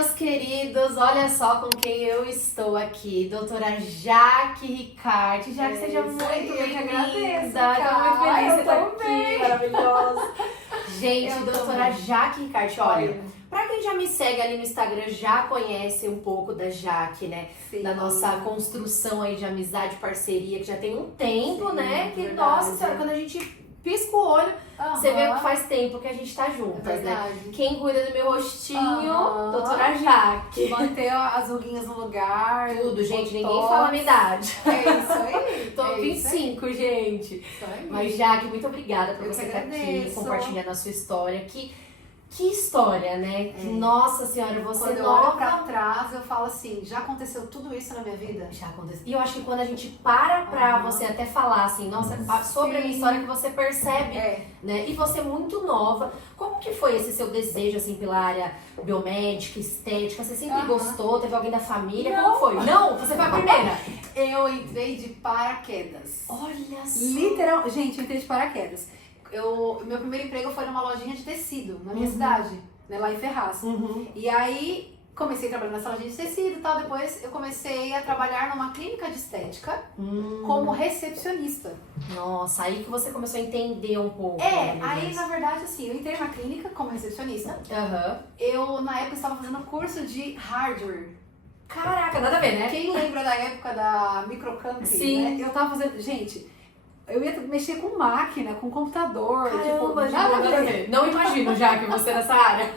meus queridos, olha só com quem eu estou aqui, doutora Jaque Ricarte. Jaque, seja muito bem-vinda. Estou muito feliz de você estar aqui, maravilhosa. Gente, doutora Jaque Ricarte, olha, pra quem já me segue ali no Instagram, já conhece um pouco da Jaque, né? Sim. Da nossa construção aí de amizade, parceria, que já tem um tempo, Sim, né? Que, verdade. nossa senhora, quando a gente pisca o olho, você vê que faz tempo que a gente tá juntas, né? Quem cuida do meu rostinho, doutora Jaque. Manter as ruguinhas no lugar. Tudo, gente, ninguém fala a minha idade. É isso aí. Tô com 25, gente. Isso aí. Mas, Jaque, muito obrigada por Eu você que estar aqui, agradeço. compartilhando a sua história. Que história, né? Nossa senhora, você Quando eu nova... olho pra trás, eu falo assim, já aconteceu tudo isso na minha vida? Já aconteceu. E eu acho que quando a gente para pra você até falar assim, nossa, sobre a minha história, que você percebe, né? E você é muito nova. Como que foi esse seu desejo, assim, pela área biomédica, estética? Você sempre gostou? Teve alguém da família? Não. Como foi? Não? Você foi a primeira? Eu entrei de paraquedas. Olha só. Literal, gente, eu entrei de paraquedas. Meu primeiro emprego foi numa lojinha de tecido, na minha cidade, né, lá em Ferraz. E aí, comecei a trabalhar nessa lojinha de tecido e tal, depois eu comecei a trabalhar numa clínica de estética como recepcionista. Nossa, aí que você começou a entender um pouco. Aí na verdade assim, eu entrei na clínica como recepcionista. Eu na época estava fazendo curso de hardware. Caraca, nada a ver, né? Quem lembra da época da Microcountry, Sim. né? Eu tava fazendo, gente, eu ia mexer com máquina, com computador, Caramba, tipo, nada a ver. Não imagino já que você nessa área.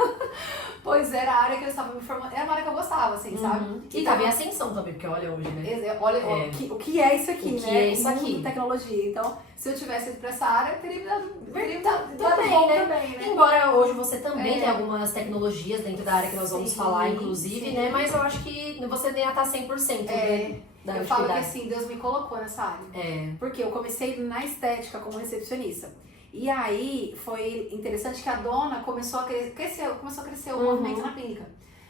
Pois era a área que eu estava me formando, era uma área que eu gostava, assim, sabe? E tava em ascensão também, porque olha hoje, né? Olha, o que é isso aqui, O que né? é isso aqui? Mundo tecnologia. Então, se eu tivesse ido pra essa área, teria me dado Também, bom né? também, né? Embora hoje você também tem algumas tecnologias dentro da área que nós vamos Sim, falar, inclusive, sim. né? Mas eu acho que você nem ia estar 100% da Eu falo que atividade. assim, Deus me colocou nessa área. Porque eu comecei na estética como recepcionista. E aí foi interessante que a dona começou a crescer o movimento na clínica.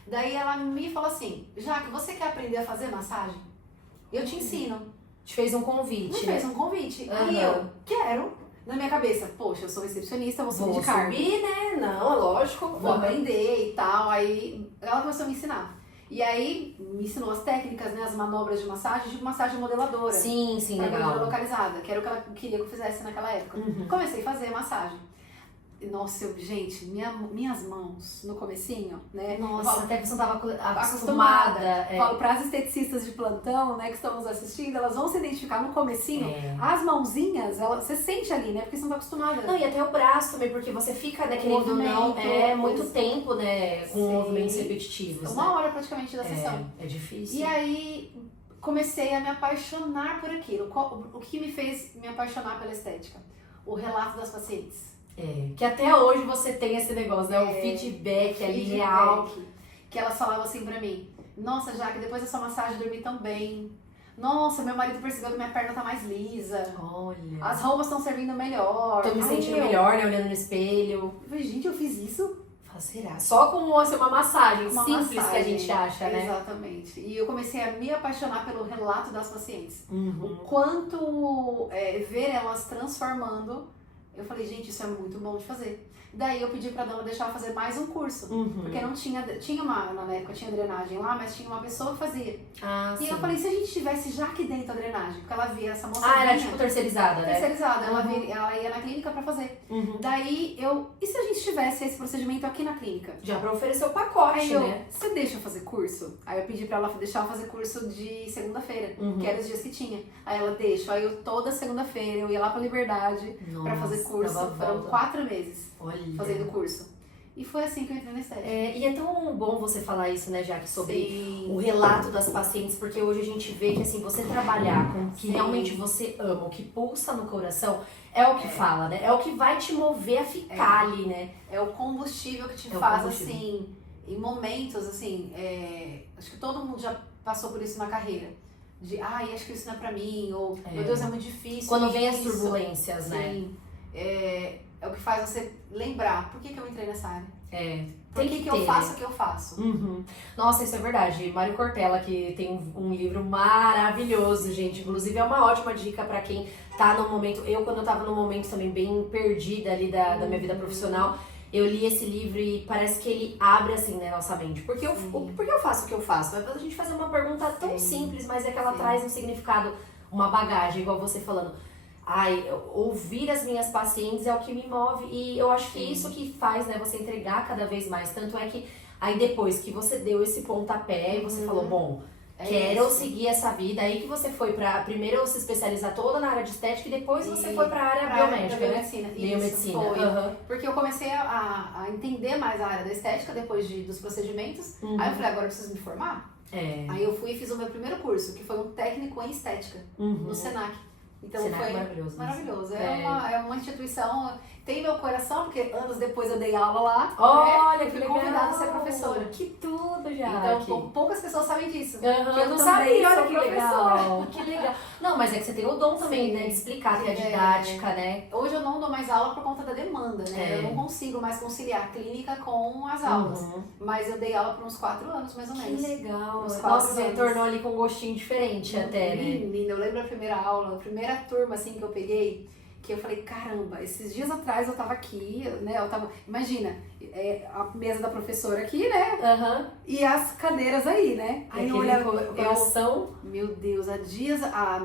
Daí ela me falou assim, Jaque, você quer aprender a fazer massagem? Eu te ensino. Te fez um convite. Me fez um convite. Aí eu quero. Na minha cabeça, poxa, eu sou recepcionista, vou subir de cargo. subir, né? Não, é lógico. Vou aprender e tal. Aí ela começou a me ensinar. E aí me ensinou as técnicas, né, as manobras de massagem, tipo massagem modeladora. Sim, Pra legal. gordura localizada, que era o que ela queria que eu fizesse naquela época. Comecei a fazer massagem. Nossa, gente, minhas mãos no comecinho, né? Nossa, até que você não tava acostumada. Falo para as esteticistas de plantão, né, que estão nos assistindo, elas vão se identificar no comecinho. As mãozinhas, você sente ali, né? Porque você não tá acostumada. Não, e até o braço também, porque você fica, né, querendo ou não, muito tempo, né, com movimentos repetitivos. Uma hora praticamente da sessão. É difícil. E aí comecei a me apaixonar por aquilo. O que me fez me apaixonar pela estética? O relato das pacientes. Que até hoje você tem esse negócio, né? O feedback ali real. Que elas falavam assim pra mim, nossa, Jaque, depois dessa massagem eu dormi tão bem. Nossa, meu marido percebeu que minha perna tá mais lisa. Olha. As roupas estão servindo melhor. Tô me sentindo melhor, né? Olhando no espelho. Eu falei, gente, eu fiz isso? Será? Só com assim, uma massagem simples que a massagem, gente acha, né? Exatamente. E eu comecei a me apaixonar pelo relato das pacientes. O quanto ver elas transformando. Eu falei, gente, isso é muito bom de fazer. Daí eu pedi pra dona deixar eu fazer mais um curso. Porque não tinha na época tinha drenagem lá, mas tinha uma pessoa que fazia. E eu falei, se a gente tivesse já aqui dentro a drenagem, porque ela via essa moça. Era tipo terceirizada, né? Terceirizada, ela ia na clínica pra fazer. Daí e se a gente tivesse esse procedimento aqui na clínica? Já pra oferecer o pacote, Aí né? você deixa eu fazer curso? Aí eu pedi pra ela deixar eu fazer curso de segunda-feira, que eram os dias que tinha. Aí ela deixa, aí eu toda segunda-feira eu ia lá pra Liberdade pra fazer curso. Foram 4 meses fazendo curso. E foi assim que eu entrei na estética. E é tão bom você falar isso, né, Jaque, sobre o relato das pacientes, porque hoje a gente vê que assim, você trabalhar com o que realmente você ama, o que pulsa no coração, é o que fala, né? É o que vai te mover a ficar ali, né? É o combustível que te faz, assim, em momentos, assim, acho que todo mundo já passou por isso na carreira. De, acho que isso não é pra mim, ou, meu Deus, é muito difícil. Quando vem as turbulências, né? É o que faz você lembrar, por que eu entrei nessa área? Por que eu faço o que eu faço? Nossa, isso é verdade. Mário Cortella, que tem um livro maravilhoso, gente. Inclusive, é uma ótima dica pra quem tá no momento... quando eu tava num momento também bem perdida ali da minha vida profissional, eu li esse livro e parece que ele abre assim, né, nossa mente. Porque por que eu faço o que eu faço? Às vezes a gente fazer uma pergunta tão simples, mas é que ela traz um significado, uma bagagem, igual você falando. Ai, ouvir as minhas pacientes é o que me move. E eu acho que isso que faz, né, você entregar cada vez mais. Tanto é que aí depois que você deu esse pontapé e você falou, bom, quero seguir essa vida. Aí que você foi pra primeiro se especializar toda na área de estética e depois você foi pra área biomédica, biomedicina. né? Biomedicina. Foi. Porque eu comecei a entender mais a área da estética depois dos procedimentos. Aí eu falei, agora eu preciso me formar. Aí eu fui e fiz o meu primeiro curso, que foi um técnico em estética, no Senac. Então Senac foi maravilhoso. Maravilhoso. É uma instituição, tem meu coração, porque anos depois eu dei aula lá. Olha, né? que fui legal. convidada a ser professora. Que tudo, já. Então poucas pessoas sabem disso. Que eu não também sabia, olha sou que professora. legal. Que legal. Não, mas é que você tem o dom também, né, de explicar, que é didática, né? Hoje eu não dou mais aula por conta da demanda, né? Eu não consigo mais conciliar a clínica com as aulas. Mas eu dei aula por uns 4 anos, mais ou menos. Que legal. Nossa, você tornou ali com um gostinho diferente até, né? Menina, eu lembro a primeira aula, a primeira turma assim que eu peguei, que eu falei, caramba, esses dias atrás eu tava aqui, né? Imagina, a mesa da professora aqui, né? E as cadeiras aí, né? Aí eu olhava, meu Deus, há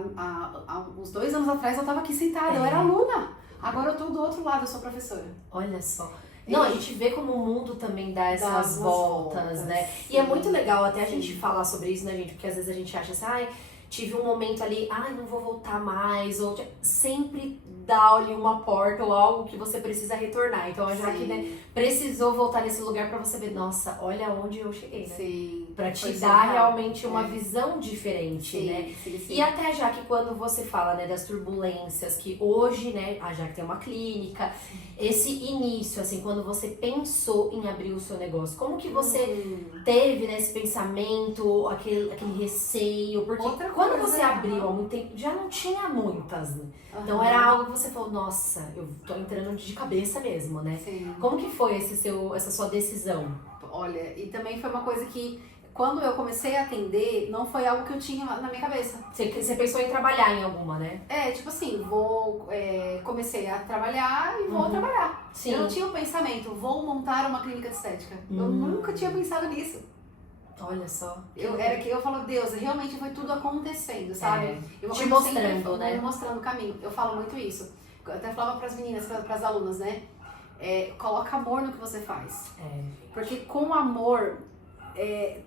uns 2 anos atrás eu tava aqui sentada, eu era aluna. Agora eu tô do outro lado, eu sou professora. Olha só. Não, a gente vê como o mundo também dá essas voltas, né? Sim. E é muito legal até a gente falar sobre isso, né, gente? Porque às vezes a gente acha assim, ai, tive um momento ali, ai, não vou voltar mais, ou sempre dá-lhe uma porta ou algo que você precisa retornar. Então a Jaque, né, precisou voltar nesse lugar pra você ver, nossa, olha onde eu cheguei, né? Sim. Pra te dar realmente uma visão diferente, né? Sim. E até, Jaque, quando você fala, né, das turbulências, que hoje, né, a Jaque tem uma clínica, esse início, assim, quando você pensou em abrir o seu negócio, como que você teve, né, esse pensamento, aquele receio? Porque quando você abriu há muito tempo, já não tinha muitas, né? Então era algo que você falou, nossa, eu tô entrando de cabeça mesmo, né? Sim. Como que foi essa sua decisão? Olha, e também foi uma coisa que, quando eu comecei a atender, não foi algo que eu tinha na minha cabeça. Você pensou em trabalhar em alguma, né? Tipo assim, comecei a trabalhar e vou trabalhar. Sim. Eu não tinha o pensamento, vou montar uma clínica de estética. Eu nunca tinha pensado nisso. Olha só. Eu falo, Deus, realmente foi tudo acontecendo, sabe? Te mostrando, né? Me mostrando o caminho. Eu falo muito isso. Eu até falava pras meninas, pras alunas, né? Coloca amor no que você faz. Porque com amor,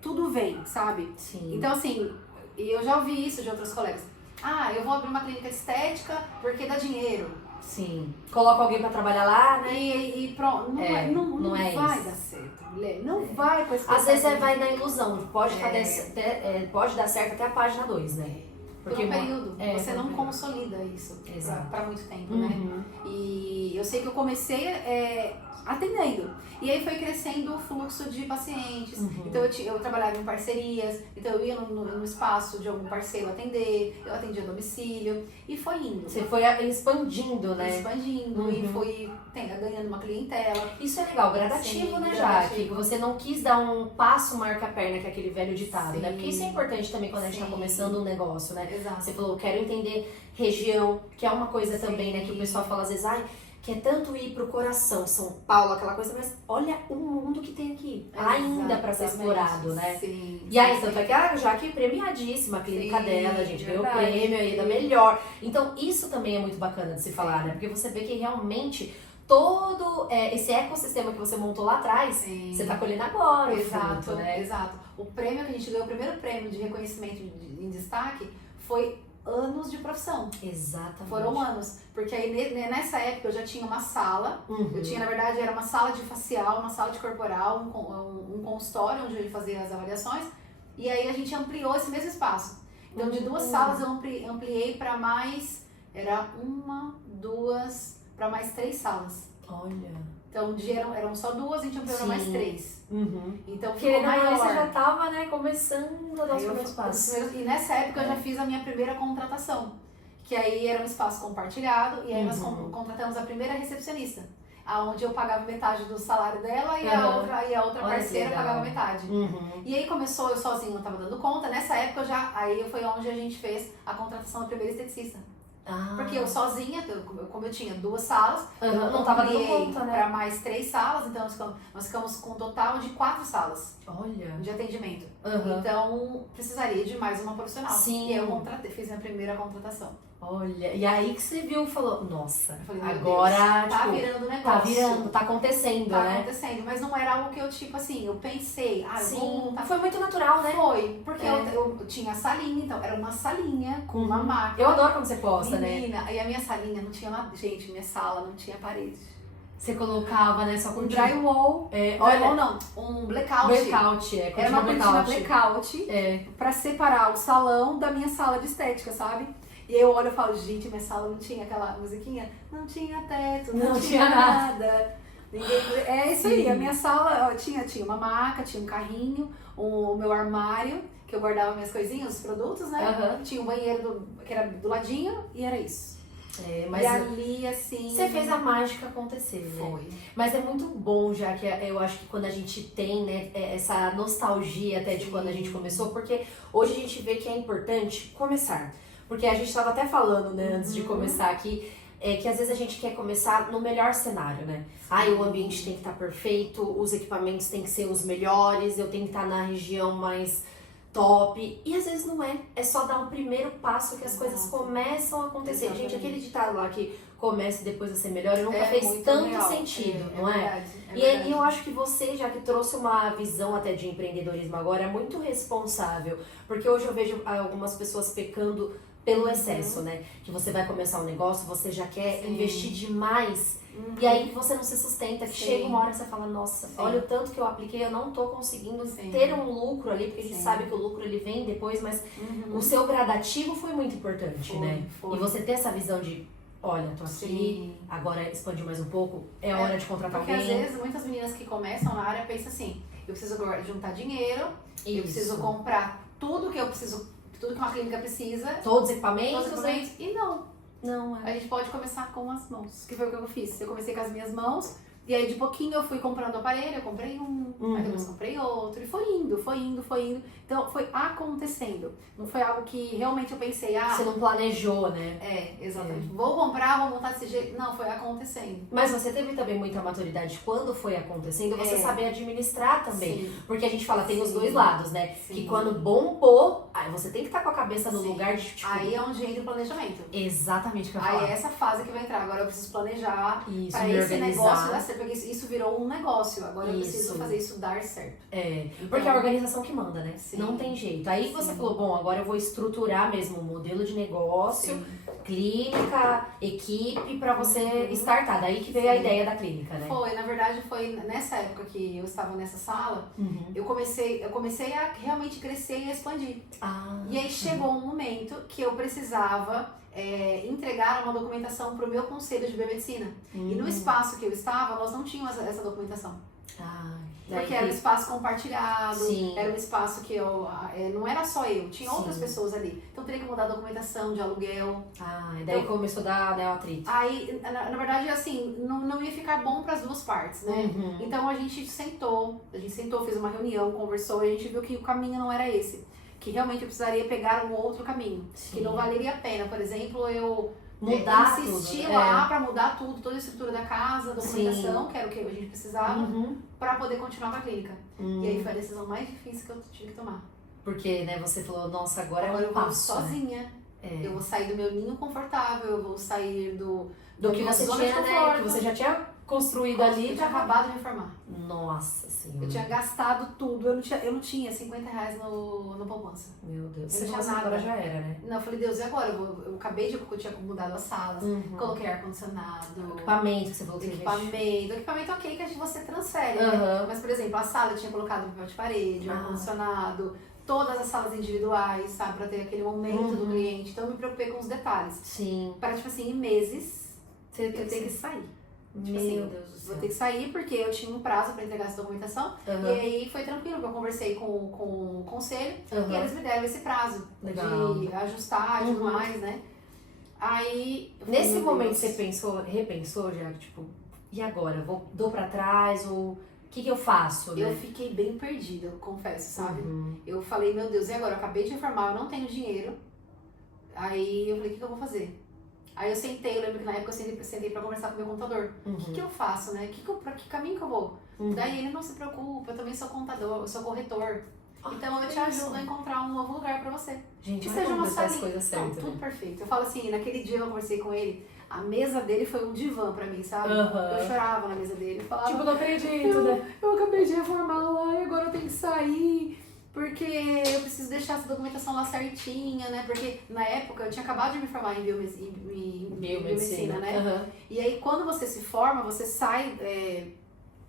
tudo vem, sabe? Sim. Então, assim, eu já ouvi isso de outros colegas. Ah, eu vou abrir uma clínica de estética porque dá dinheiro. Sim. Coloca alguém pra trabalhar lá, né? E pronto. Não vai isso. dar certo, mulher. Não vai com esse Às vezes pensamento. vai na ilusão. Pode dar certo até a página 2, né? Porque por um período. Você não consolida isso pra muito tempo, né? E eu sei que eu comecei atendendo. E aí foi crescendo o fluxo de pacientes. Então eu trabalhava em parcerias, então eu ia no espaço de algum parceiro atender, eu atendia a domicílio e foi indo. Você foi expandindo, né? Expandindo e foi ganhando uma clientela. Isso é legal, gradativo, né, Jaque? Você não quis dar um passo maior que a perna, que é aquele velho ditado, né? Porque isso é importante também quando a gente tá começando um negócio, né? Exato. Você falou, quero entender região, que é uma coisa também, né, que o pessoal fala às vezes, quer tanto ir pro coração, São Paulo, aquela coisa, mas olha o mundo que tem aqui, ainda pra ser explorado, né? Sim, e aí, tanto é que a Jaque é premiadíssima, a clínica dela, a gente ganhou o prêmio aí da melhor. Então, isso também é muito bacana de se falar, né? Porque você vê que realmente todo esse ecossistema que você montou lá atrás, você tá colhendo agora, exato, fruto, né? Exato. O prêmio que a gente ganhou, o primeiro prêmio de reconhecimento em destaque, foi anos de profissão. Exatamente. Foram anos. Porque aí nessa época eu já tinha uma sala. Eu tinha, na verdade, era uma sala de facial, uma sala de corporal, um consultório onde eu ia fazer as avaliações. E aí a gente ampliou esse mesmo espaço. Então de 2 salas eu ampliei para mais. Era 1, 2, para mais 3 salas. Olha. Então eram só 2, a gente ampliou para mais 3. Então porque maior. Você já tava, né, começando a dar os primeiros passos. E nessa época eu já fiz a minha primeira contratação. Que aí era um espaço compartilhado e aí nós contratamos a primeira recepcionista. Onde eu pagava metade do salário dela e a outra parceira pagava metade. E aí começou, eu sozinha não estava dando conta. Nessa época foi onde a gente fez a contratação da primeira esteticista. Porque eu sozinha, como eu tinha 2 salas, eu não tava dando ampliei conta, né? para mais 3 salas, então nós ficamos com um total de 4 salas Olha. de atendimento. Então, precisaria de mais uma profissional. Sim. E eu fiz minha primeira contratação. Olha, e aí que você viu, falou, nossa, Eu falei, meu agora, Deus, tá tipo, virando negócio. tá virando, tá acontecendo, Tá né? acontecendo, mas não era algo que eu, tipo assim, eu pensei, eu vou montar. Foi muito natural, né? Foi, porque eu tinha a salinha, então, era uma salinha com uma máquina. Eu adoro quando você posta, Menina, e a minha salinha não tinha nada, gente, minha sala não tinha parede. Você colocava, né, só com Um drywall, olha, não, um blackout. Blackout, Era uma cortina blackout pra separar o salão da minha sala de estética, sabe? E eu olho e falo, gente, minha sala não tinha aquela musiquinha? Não tinha teto, não tinha nada. É isso aí, a minha sala ó, tinha uma maca, tinha um carrinho, o meu armário, que eu guardava minhas coisinhas, os produtos, né? Tinha um banheiro que era do ladinho e era isso. Mas e ali, assim... Você fez a mágica acontecer, né? Foi. Mas é muito bom, já que eu acho que quando a gente tem, né, essa nostalgia até de quando a gente começou, porque hoje a gente vê que é importante começar. Porque a gente estava até falando, né, antes de começar aqui, que às vezes a gente quer começar no melhor cenário, né? O ambiente tem que estar perfeito, os equipamentos têm que ser os melhores, eu tenho que estar na região mais top. E às vezes não é. É só dar um primeiro passo que as coisas começam a acontecer. Exatamente. Gente, aquele ditado lá que começa e depois a ser melhor, nunca fez muito tanto real. sentido, não é? Verdade, E aí eu acho que você, já que trouxe uma visão até de empreendedorismo agora, é muito responsável. Porque hoje eu vejo algumas pessoas pecando pelo excesso, né? Que você vai começar um negócio, você já quer investir demais. E aí que você não se sustenta, que chega uma hora que você fala, nossa, olha o tanto que eu apliquei, eu não tô conseguindo ter um lucro ali, porque a gente sabe que o lucro ele vem depois, mas o seu gradativo foi muito importante, né? E você ter essa visão de, olha, tô aqui, agora expandir mais um pouco, é hora de contratar porque alguém. Porque às vezes muitas meninas que começam na área pensam assim, eu preciso juntar dinheiro, eu preciso comprar tudo que eu preciso, tudo que uma clínica precisa. Todos os equipamentos, e não. Não, A gente pode começar com as mãos, que foi o que eu fiz. Eu comecei com as minhas mãos, e aí de pouquinho eu fui comprando aparelho, eu comprei um, aí depois comprei outro, e foi indo. Então foi acontecendo. Não foi algo que realmente eu pensei, você não planejou, né? Exatamente. Vou comprar, vou montar desse jeito. Não, foi acontecendo. Mas você teve também muita maturidade quando foi acontecendo, você saber administrar também. Sim. Porque a gente fala, tem os dois lados, né? Sim. Que quando bombou, aí você tem que estar com a cabeça no lugar de tipo... Aí é onde entra o planejamento. Exatamente o que eu ia falar. Aí é essa fase que vai entrar. Agora eu preciso planejar isso, para esse negócio dar certo. Porque isso virou um negócio. Agora eu preciso fazer isso dar certo. Então, porque é a organização que manda, né? Sim. Não tem jeito. Aí você falou, bom, agora eu vou estruturar mesmo o modelo de negócio, clínica, equipe, pra você startar. Daí que veio a ideia da clínica, né? Na verdade foi nessa época que eu estava nessa sala, eu comecei a realmente crescer e a expandir. E aí chegou um momento que eu precisava entregar uma documentação para o meu conselho de biomedicina. E no espaço que eu estava, nós não tínhamos essa documentação. Porque era um espaço compartilhado, era um espaço que não era só eu, tinha outras pessoas ali. Então eu teria que mudar a documentação de aluguel. E daí começou a dar atrito. Aí, na verdade, assim, não ia ficar bom para as duas partes, né? Então a gente sentou, fez uma reunião, conversou, e a gente viu que o caminho não era esse. Que realmente eu precisaria pegar um outro caminho. Que não valeria a pena, por exemplo, eu insistir lá para mudar tudo, toda a estrutura da casa, a documentação, que era o que a gente precisava, para poder continuar com a clínica. E aí foi a decisão mais difícil que eu tive que tomar. Porque, né, você falou, nossa, agora é um eu passo, vou sozinha. Eu vou sair do meu ninho confortável, eu vou sair do que você tinha, né, que você já tinha construído ali. Eu tinha acabado de me formar. Nossa Senhora. Eu tinha gastado tudo, eu não tinha R$50 no poupança. Meu Deus, eu não tinha nada. Agora já era, né? Não, eu falei, Deus, e agora? Eu acabei de, eu tinha mudado as salas, coloquei ar-condicionado. Equipamento, que você falou que Equipamento ok, que você transfere, Mas, por exemplo, a sala eu tinha colocado papel de parede, ar-condicionado, todas as salas individuais, sabe? Pra ter aquele momento do cliente. Então, eu me preocupei com os detalhes. Para, tipo assim, em meses, eu tenho que sair. Tipo Meu Deus do céu. Vou ter que sair porque eu tinha um prazo para entregar essa documentação. E aí foi tranquilo, porque eu conversei com o conselho e eles me deram esse prazo de ajustar e tudo mais, né? Aí... Nesse momento você repensou já, tipo, e agora? Dou pra trás ou... O que eu faço, né? Eu fiquei bem perdida, eu confesso, sabe? Eu falei, meu Deus, e agora? Eu acabei de informar, eu não tenho dinheiro. Aí eu falei, o que eu vou fazer? Aí eu sentei, eu lembro que na época eu sentei pra conversar com o meu contador. O que eu faço, né? Pra que caminho que eu vou? Daí ele, não se preocupa, eu também sou contador, eu sou corretor. Então eu te ajudo a encontrar um novo lugar pra você. Gente, que seja uma faz coisas Não, certas. tudo perfeito. Eu falo assim, naquele dia eu conversei com ele, a mesa dele foi um divã pra mim, sabe? Eu chorava na mesa dele, eu falava... Tipo, não acredito, né? Eu acabei de reformar lá e agora eu tenho que sair, porque eu preciso deixar essa documentação lá certinha, né? Porque na época eu tinha acabado de me formar em biomedicina, né? E aí quando você se forma, você sai...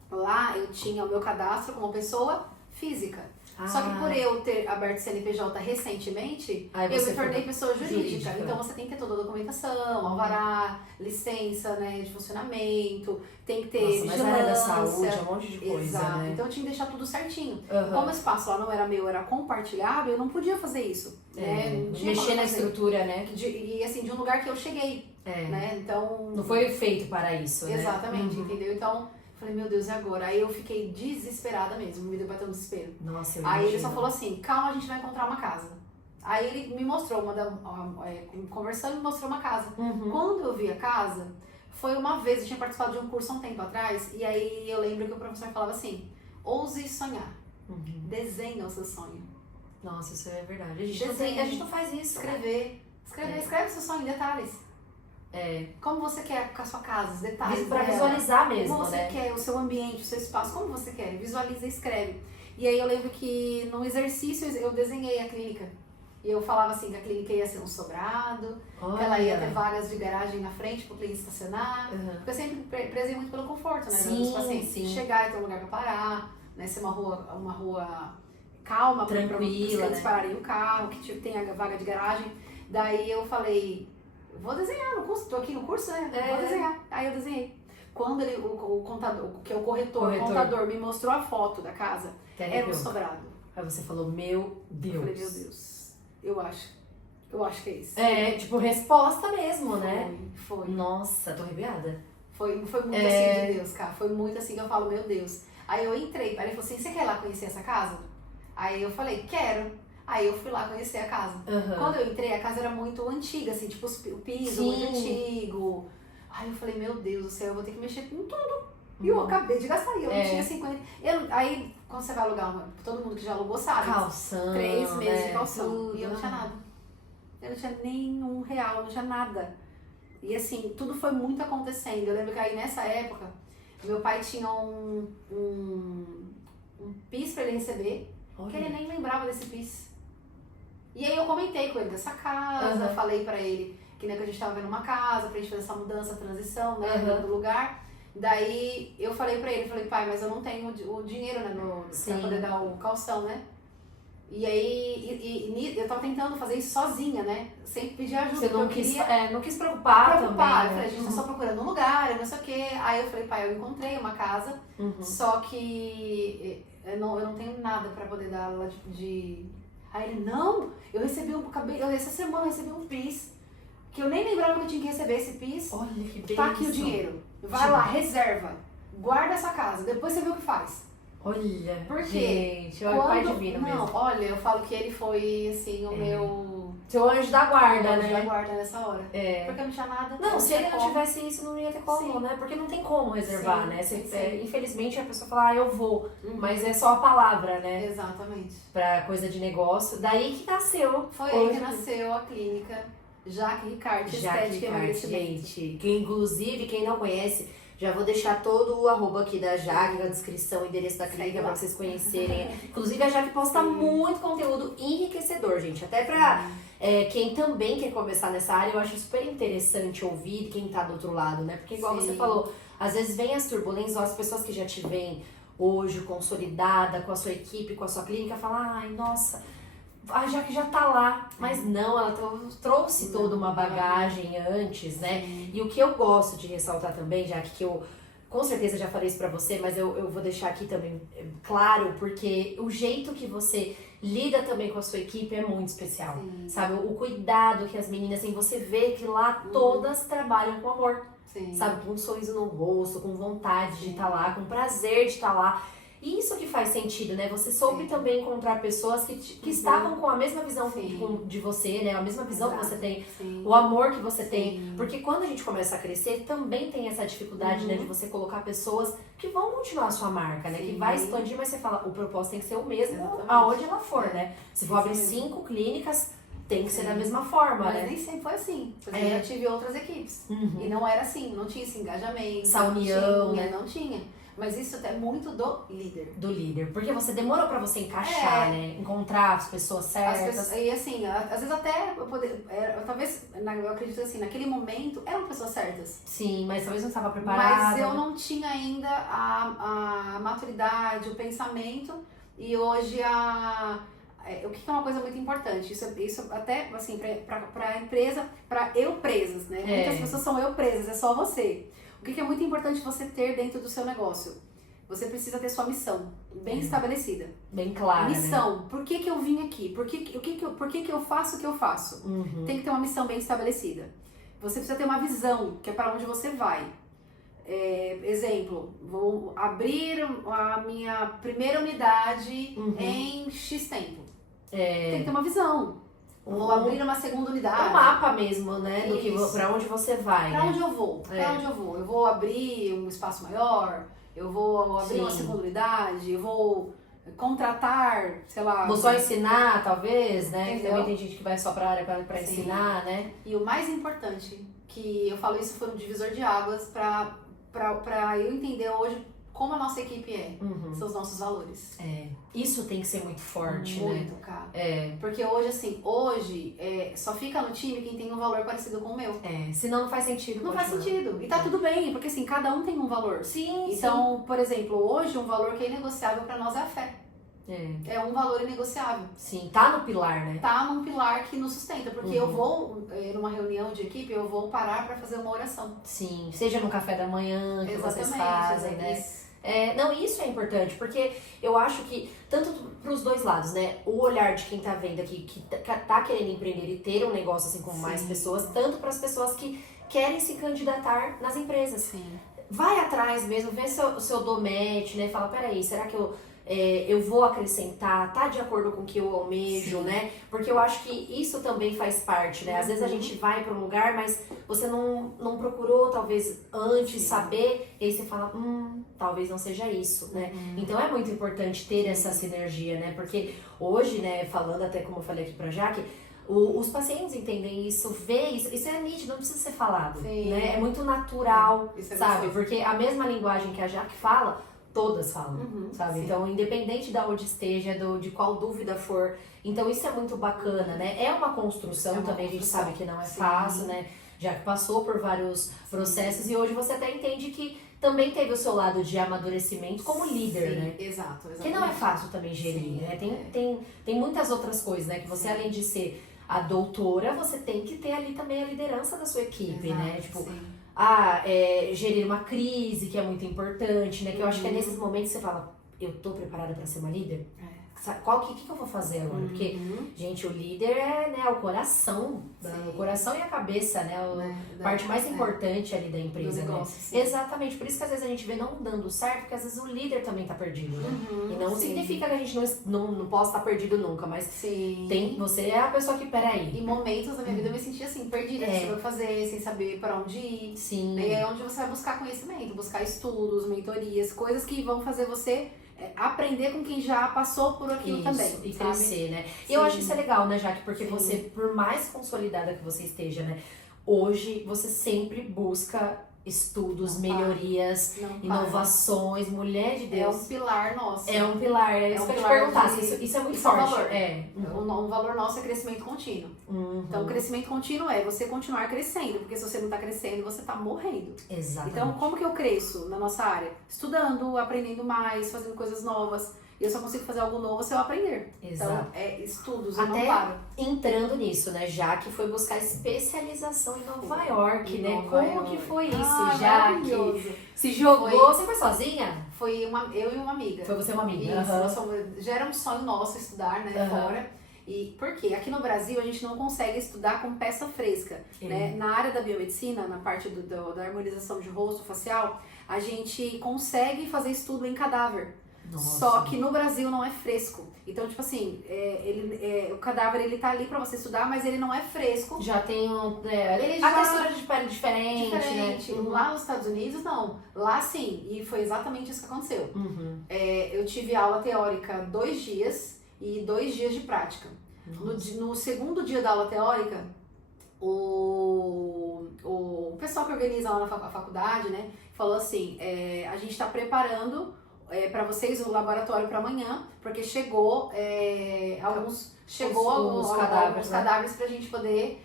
lá eu tinha o meu cadastro como pessoa física. Só que por eu ter aberto CNPJ recentemente, eu me tornei pessoa jurídica. Então você tem que ter toda a documentação, alvará, licença, né, de funcionamento, tem que ter vigilância. Mas área da saúde, um monte de coisa, exato, né? Então eu tinha que deixar tudo certinho. Como o espaço lá não era meu, era compartilhado, eu não podia fazer isso. Né? Mexer na estrutura, né? E assim, de um lugar que eu cheguei. Né? Então, não foi feito para isso, né? Exatamente, entendeu? Então... Falei, meu Deus, e agora? Aí eu fiquei desesperada mesmo, me deu batendo desespero. Nossa, eu Aí imagino. ele só falou assim, calma, a gente vai encontrar uma casa. Aí ele me mostrou, conversando, me mostrou uma casa. Quando eu vi a casa, foi uma vez, eu tinha participado de um curso há um tempo atrás, e aí eu lembro que o professor falava assim, ouse sonhar, desenha o seu sonho. Nossa, isso é verdade. A gente não faz isso. Escreve o seu sonho em detalhes. Como você quer com a sua casa, os detalhes. Pra visualizar mesmo, como você quer o seu ambiente, o seu espaço, como você quer. Visualiza e escreve. E aí eu lembro que no exercício eu desenhei a clínica. E eu falava assim que a clínica ia ser um sobrado, que ela ia ter vagas de garagem na frente pro cliente estacionar. Porque eu sempre prezei muito pelo conforto, né? Dos pacientes. Chegar e ter um lugar pra parar, né? Ser uma rua calma, tranquila, para os clientes pararem o carro, que tenha vaga de garagem. Daí eu falei... Vou desenhar no curso, tô aqui no curso, né? Vou desenhar. Aí eu desenhei. Quando o contador, que é o contador, me mostrou a foto da casa, era um sobrado. Aí você falou, meu Deus. Eu falei, meu Deus, eu acho que é isso. Tipo, resposta mesmo, né? Foi. Nossa, tô arrepiada. Foi muito assim de Deus, cara. Foi muito assim que eu falo, meu Deus. Aí eu entrei, aí ele falou assim, você quer ir lá conhecer essa casa? Aí eu falei, quero. Aí eu fui lá conhecer a casa. Quando eu entrei, a casa era muito antiga, assim, tipo o piso muito antigo. Aí eu falei, meu Deus do céu, eu vou ter que mexer com tudo. E eu acabei de gastar, eu não tinha 50. Aí, quando você vai alugar, todo mundo que já alugou sabe. Calção. 3 meses de calção. E eu não tinha nada. Eu não tinha nenhum real, não tinha nada. E assim, tudo foi muito acontecendo. Eu lembro que aí nessa época, meu pai tinha um PIS pra ele receber, que ele nem lembrava desse PIS. E aí eu comentei com ele dessa casa, falei pra ele que, né, que a gente tava vendo uma casa pra gente fazer essa mudança, transição, né, do lugar. Daí eu falei pra ele, falei, pai, mas eu não tenho o dinheiro, né, pra poder dar o calção, né. E aí eu tava tentando fazer isso sozinha, né, sem pedir ajuda. Você não quis preocupar também. Eu falei, a gente tá só procurando um lugar, eu não sei o quê. Aí eu falei, pai, eu encontrei uma casa, só que eu não tenho nada pra poder dar lá de... Aí ele, não, essa semana eu recebi um PIS, que eu nem lembrava que eu tinha que receber esse PIS. Olha que bênção. Tá aqui o dinheiro, vai lá, reserva, guarda essa casa, depois você vê o que faz. Olha, por quê? Gente, olha o pai divino mesmo. Não, olha, eu falo que ele foi, assim, o meu... Seu anjo da guarda, né? Anjo da guarda nessa hora. Porque eu não tinha nada. Não, se ele não tivesse isso, não ia ter como, né? Porque não tem como reservar, né? Infelizmente a pessoa fala, eu vou, mas é só a palavra, né? Exatamente. Pra coisa de negócio. Daí que nasceu. Foi aí que nasceu a clínica Jaque Ricarte Estética e Emagrecimento. Gente, que inclusive, quem não conhece, já vou deixar todo o arroba aqui da Jaque na descrição, o endereço da clínica pra vocês conhecerem. Inclusive a Jaque posta muito conteúdo enriquecedor, gente. Até pra quem também quer começar nessa área, eu acho super interessante ouvir quem tá do outro lado, né? Porque igual você falou, às vezes vem as turbulências, ou as pessoas que já te veem hoje consolidada com a sua equipe, com a sua clínica, falam, ai, nossa, a Jaque já tá lá. Mas não, ela trouxe toda uma bagagem antes, né? E o que eu gosto de ressaltar também, Jaque, que eu com certeza já falei isso pra você, mas eu vou deixar aqui também claro, porque o jeito que você lida também com a sua equipe é muito especial, sabe? O cuidado que as meninas têm, você vê que lá todas trabalham com amor, sabe? Com um sorriso no rosto, com vontade de estar lá, com prazer de estar lá. E isso que faz sentido, né? Você soube também encontrar pessoas que estavam com a mesma visão de você, né? A mesma visão que você tem, o amor que você tem. Porque quando a gente começa a crescer, também tem essa dificuldade, né? De você colocar pessoas que vão continuar a sua marca, né? Que vai expandir, mas você fala, o propósito tem que ser o mesmo aonde ela for, né? Se for abrir 5 clínicas, tem que ser da mesma forma, mas né? nem sempre foi assim. Porque eu já tive outras equipes. E não era assim, não tinha esse engajamento. Essa união, né? Não tinha. Mas isso é muito do líder. Do líder. Porque você demorou pra você encaixar, né? Encontrar as pessoas certas. E assim, às vezes até talvez, eu acredito assim, naquele momento eram pessoas certas. Sim, mas talvez não estava preparada. Mas eu não tinha ainda a maturidade, o pensamento. E hoje o que é uma coisa muito importante? Isso até, assim, pra empresa, pra eu presas, né? Muitas pessoas são eu presas, é só você. O que é muito importante você ter dentro do seu negócio? Você precisa ter sua missão bem estabelecida. Bem clara, missão. Né? Por que eu vim aqui? Por que eu faço o que eu faço? Tem que ter uma missão bem estabelecida. Você precisa ter uma visão, que é para onde você vai. Exemplo, vou abrir a minha primeira unidade em X tempo. Tem que ter uma visão. Vou abrir uma segunda unidade. Um mapa mesmo, né? Do que, pra onde você vai. Pra onde eu vou? Pra onde eu vou? Eu vou abrir um espaço maior? Eu vou abrir uma segunda unidade? Eu vou contratar, sei lá... Vou só ensinar, talvez, né? Entendeu? Também tem gente que vai só pra área pra ensinar, né? E o mais importante, que eu falo isso, foi um divisor de águas pra eu entender hoje como a nossa equipe são os nossos valores. Isso tem que ser muito forte, né? Muito, cara. Porque hoje, assim, só fica no time quem tem um valor parecido com o meu. Senão não faz sentido. Não faz sentido. E tá tudo bem, porque assim, cada um tem um valor. Sim, então, por exemplo, hoje um valor que é inegociável pra nós é a fé. É um valor inegociável. Sim, tá no pilar, né? Tá num pilar que nos sustenta, porque eu vou, numa reunião de equipe, eu vou parar pra fazer uma oração. Sim, seja no café da manhã que vocês fazem, né? Não, isso é importante, porque eu acho que, tanto pros dois lados, né? O olhar de quem tá vendo aqui, que tá querendo empreender e ter um negócio assim com mais pessoas, tanto pras pessoas que querem se candidatar nas empresas. Sim. Vai atrás mesmo, vê seu domete, né? Fala, peraí, será que eu vou acrescentar, tá de acordo com o que eu almejo, né? Porque eu acho que isso também faz parte, né? Às vezes a gente vai para um lugar, mas você não procurou, talvez, antes saber, e aí você fala, talvez não seja isso, né? Então é muito importante ter essa sinergia, né? Porque hoje, né, falando até como eu falei aqui pra Jaque, os pacientes entendem isso, vê isso é nítido, não precisa ser falado, né? É muito natural, sabe? Porque a mesma linguagem que a Jaque fala, todas falam, sabe? Então, independente de onde esteja, de qual dúvida for. Então, isso é muito bacana, né? É uma construção também, a gente sabe que não é fácil, né? Já que passou por vários processos e hoje você até entende que também teve o seu lado de amadurecimento como líder, né? Exato. Que não é fácil também gerir, né? Tem muitas outras coisas, né? Que você, além de ser a doutora, você tem que ter ali também a liderança da sua equipe, né? Tipo, gerir uma crise, que é muito importante, né? Que eu acho que é nesses momentos que você fala, eu tô preparada pra ser uma líder? O que eu vou fazer agora? Porque, gente, o líder é o coração, o coração e a cabeça, né? A parte mais importante ali da empresa, né? Exatamente, por isso que às vezes a gente vê não dando certo, porque às vezes o líder também tá perdido, né? E não significa que a gente não possa estar perdido nunca, mas você é a pessoa que, peraí. Em momentos da minha vida eu me senti assim, perdida, sem saber o que fazer, sem saber pra onde ir. Sim. E é onde você vai buscar conhecimento, buscar estudos, mentorias, coisas que vão fazer você aprender com quem já passou por aquilo também. E crescer, né? E eu acho isso é legal, né, Jaque? Porque você, por mais consolidada que você esteja, né? Hoje você sempre busca estudos, melhorias, inovações, mulher de Deus. É um pilar nosso. É um pilar, é isso que eu te perguntasse. Isso é muito forte. Um valor nosso é crescimento contínuo. Então, o crescimento contínuo é você continuar crescendo, porque se você não está crescendo, você está morrendo. Exatamente. Então, como que eu cresço na nossa área? Estudando, aprendendo mais, fazendo coisas novas. E eu só consigo fazer algo novo se eu aprender. Exato. Então, estudos, eu até não paro. Entrando nisso, né? Já que foi buscar especialização em Nova York, né? Como que foi isso, Jaque? Se jogou, você foi sozinha? Foi eu e uma amiga. Foi você e uma amiga? Isso, já era um sonho nosso estudar, né? Fora. E por quê? Aqui no Brasil a gente não consegue estudar com peça fresca. Né? Na área da biomedicina, na parte da harmonização de rosto facial, a gente consegue fazer estudo em cadáver. Nossa. Só que no Brasil não é fresco. Então, tipo assim, o cadáver ele tá ali pra você estudar, mas ele não é fresco. Já tem Ele a já- textura de pele diferente, Diferente. né? Lá nos Estados Unidos, não. Lá sim. E foi exatamente isso que aconteceu. Eu tive aula teórica 2 dias e 2 dias de prática. No segundo dia da aula teórica, o pessoal que organiza lá na faculdade, né, falou assim, a gente está preparando para vocês o laboratório para amanhã, porque chegou alguns cadáveres pra gente poder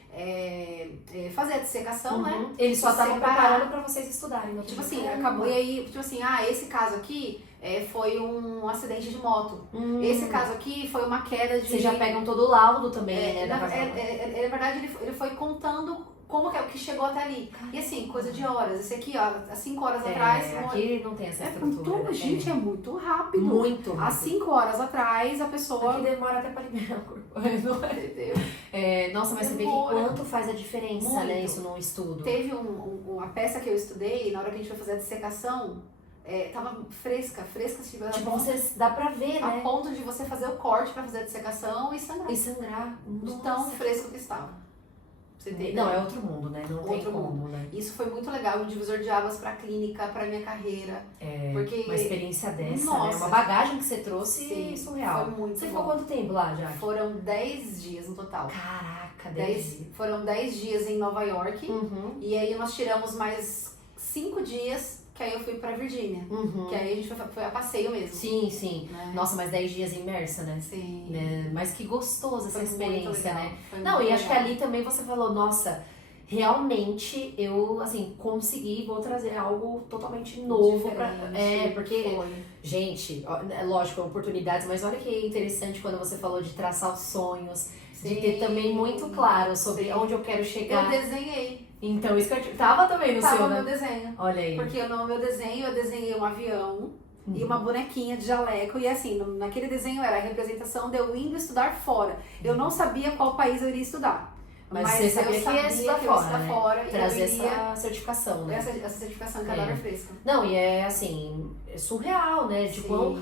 fazer a dissecação, né? Eles só estavam Separar. preparando pra vocês estudarem. No Tipo assim, acabou e aí, tipo assim, esse caso aqui foi um acidente de moto. Esse caso aqui foi uma queda de... Vocês já pegam todo o laudo também, né? na verdade, ele foi contando como que chegou até ali. E assim, coisa de horas. Esse aqui, ó, há 5 horas atrás... Aqui não tem essa estrutura. Gente, é muito rápido. Muito Há rápido. 5 horas atrás, a pessoa... Aqui demora até pra liberar o corpo. Entendeu? Nossa, mas você vê que Demora. quanto faz a diferença, Muito. né? Isso no estudo. Teve uma peça que eu estudei, na hora que a gente foi fazer a dissecação, tava fresca, tipo, Tipo, dá pra ver, a né? ponto de você fazer o corte pra fazer a dissecação e sangrar. E sangrar. De tão Nossa. fresco que estava. Você tem Não, ideia? é outro mundo, né? Não tem Outro como, né? Isso foi muito legal, um divisor de águas pra clínica, pra minha carreira. Porque Uma experiência dessa, né? Nossa. Uma bagagem que você trouxe Sim, surreal. foi muito Você bom. ficou quanto tempo lá, já? Foram 10 dias no total. Caraca, 10 dias. Foram 10 dias em Nova York. E aí nós tiramos mais 5 dias, que aí eu fui pra Virgínia. Que aí a gente foi a passeio mesmo. Sim, sim. Né? Nossa, mas 10 dias imersa, né? Sim. Né? Mas que gostoso essa Foi muito experiência, legal. né? Foi Não, muito e acho que legal. ali também você falou, nossa, realmente eu, assim, consegui, vou trazer algo totalmente novo pra... Diferente. Porque, Foi. gente, lógico, oportunidades, mas olha que interessante quando você falou de traçar os sonhos, de ter também muito claro sobre onde eu quero chegar. Eu desenhei. Então, isso que eu tava também no Tava seu, no meu né? desenho. Olha aí. Porque no meu desenho eu desenhei um avião e uma bonequinha de jaleco. E assim, naquele desenho era a representação de eu indo estudar fora. Eu não sabia qual país eu iria estudar. Mas você sabia que ia estudar que eu ia fora, né? fora e Trazer eu iria essa certificação, né? essa certificação em cadáver fresco. Não, e é assim, é surreal, né? De Sim. quão,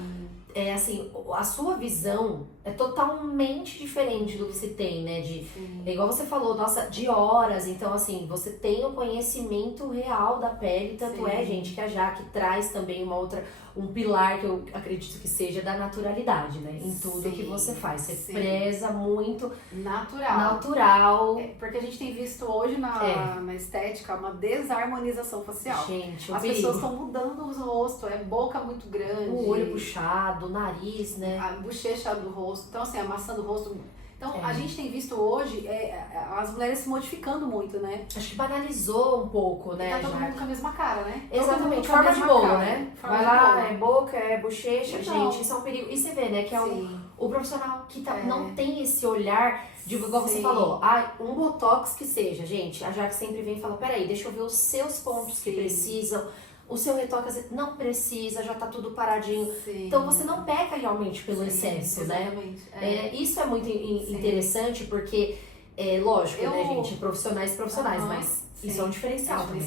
assim, a sua visão é totalmente diferente do que se tem, né? É igual você falou, nossa, de horas. Então, assim, você tem o conhecimento real da pele. Tanto Sim. gente, que a Jaque traz também um pilar que eu acredito que seja da naturalidade, né? Em tudo Sim. que você faz. Você Sim. preza muito Natural. natural. Porque a gente tem visto hoje na estética uma desarmonização facial. Gente, As pessoas estão mudando o rosto, boca muito grande. o olho puxado, o nariz, né? A bochecha do rosto, então assim, amassando o rosto. Então a gente tem visto hoje as mulheres se modificando muito, né? Acho que banalizou um pouco, né? Tá todo já. mundo com a mesma cara, né? Todo Exatamente, mundo com a forma de mesma bolo, cara. né? Forma Vai de lá, bolo. é boca, é bochecha, Então. gente, isso é um perigo. E você vê, né, que é Sim. o profissional que não tem esse olhar de, igual você Sim. falou, um botox que seja, gente, a Jaque sempre vem e fala, peraí, deixa eu ver os seus pontos que Sim. precisam, o seu retoque às vezes, não precisa, já tá tudo paradinho. Sim. Então você não peca realmente pelo Sim, excesso, né? exatamente. Isso é muito interessante porque, lógico, né, Eu- gente, profissionais, Aham, mas sim. isso é um diferencial também.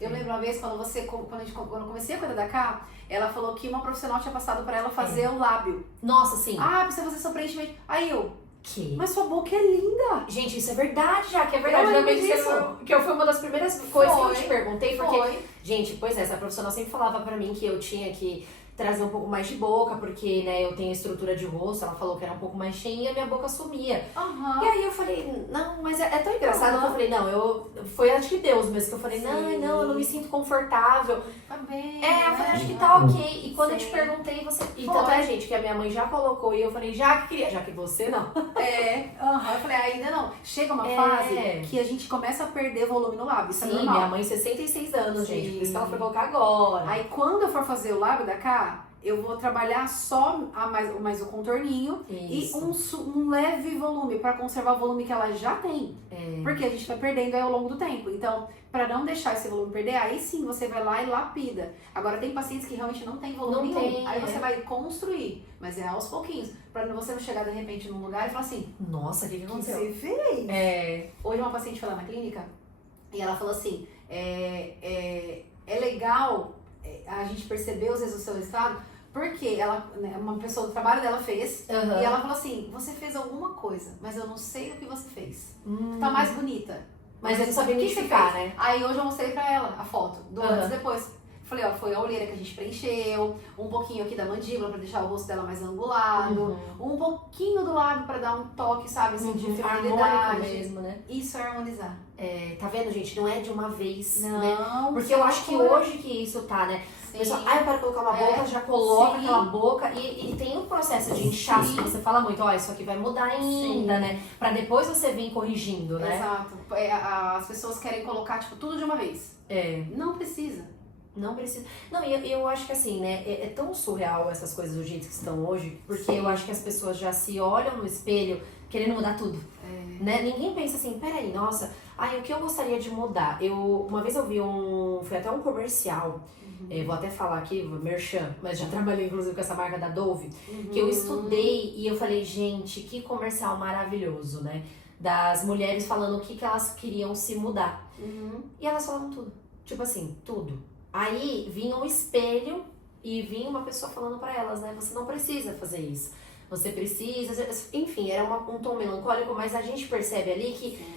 Eu lembro uma vez quando quando eu comecei a cuidar da Cá, ela falou que uma profissional tinha passado pra ela fazer o lábio. Nossa, sim. Precisa fazer seu preenchimento. Aí eu, Que... mas sua boca é linda. Gente, isso é verdade, já que é verdade. Eu Realmente, lembro que eu fui uma das primeiras coisas que eu Foi. te perguntei, porque, Foi. gente, pois é, essa profissional sempre falava pra mim que eu tinha que trazer um pouco mais de boca, porque, né, eu tenho estrutura de rosto, ela falou que era um pouco mais cheia e a minha boca sumia. Aham. E aí eu falei, não, mas é tão engraçado que eu falei, não, foi acho que Deus mesmo, que eu falei, não, Sim. eu não me sinto confortável. Tá bem. Eu falei, acho que tá ok. E quando eu te Sim. perguntei, você. E Foi. tanto é, gente, que a minha mãe já colocou e eu falei, já que você não. Eu falei, ainda não. Chega uma fase que a gente começa a perder volume no lábio, isso é Sim, normal. minha mãe, 66 anos, Sim. gente, por isso que ela foi colocar agora. Aí quando eu for fazer o lábio da Cá, eu vou trabalhar só mais o contorninho Isso. e um leve volume, pra conservar o volume que ela já tem. Porque a gente vai perdendo aí ao longo do tempo. Então, pra não deixar esse volume perder, aí sim você vai lá e lapida. Agora, tem pacientes que realmente não tem volume Não nenhum. tem, Aí você vai construir, mas é aos pouquinhos. Pra você não chegar de repente num lugar e falar assim, Nossa, o que aconteceu? você fez? É. Hoje uma paciente foi lá na clínica e ela falou assim, é legal a gente perceber os resultados do seu resultado Porque ela, né, uma pessoa do trabalho dela fez, Aham. e ela falou assim, você fez alguma coisa, mas eu não sei o que você fez. Tá mais bonita. Mas eu não sabia o que você identificar, fez? né? Aí hoje eu mostrei pra ela a foto, do Aham. antes e depois. Falei, ó, foi a olheira que a gente preencheu, um pouquinho aqui da mandíbula pra deixar o rosto dela mais angulado, um pouquinho do lado pra dar um toque, sabe, assim, de Harmônico feminilidade. mesmo, né? Isso é harmonizar. É, tá vendo, gente? Não é de uma vez, Não, né? Porque eu acho que hoje que isso tá, né? Sim. A pessoa, eu quero colocar uma boca, já coloca Sim. aquela boca e tem um processo de inchaço Sim. que você fala muito, ó, isso aqui vai mudar ainda, Sim. né? Pra depois você vir corrigindo, né? Exato. As pessoas querem colocar, tipo, tudo de uma vez. É, Não precisa. não precisa. Não, e eu acho que assim, né? É tão surreal essas coisas do jeito que estão hoje, porque Sim. eu acho que as pessoas já se olham no espelho querendo mudar tudo. Né? Ninguém pensa assim, peraí, nossa, o que eu gostaria de mudar? Uma vez eu vi foi até um comercial, vou até falar aqui, merchan, mas já trabalhei inclusive com essa marca da Dove, que eu estudei e eu falei, gente, que comercial maravilhoso, né? Das mulheres falando o que elas queriam se mudar. E elas falavam tudo, tipo assim, tudo. Aí vinha um espelho e vinha uma pessoa falando pra elas, né? Você não precisa fazer isso. Você precisa, enfim, era um tom melancólico, mas a gente percebe ali que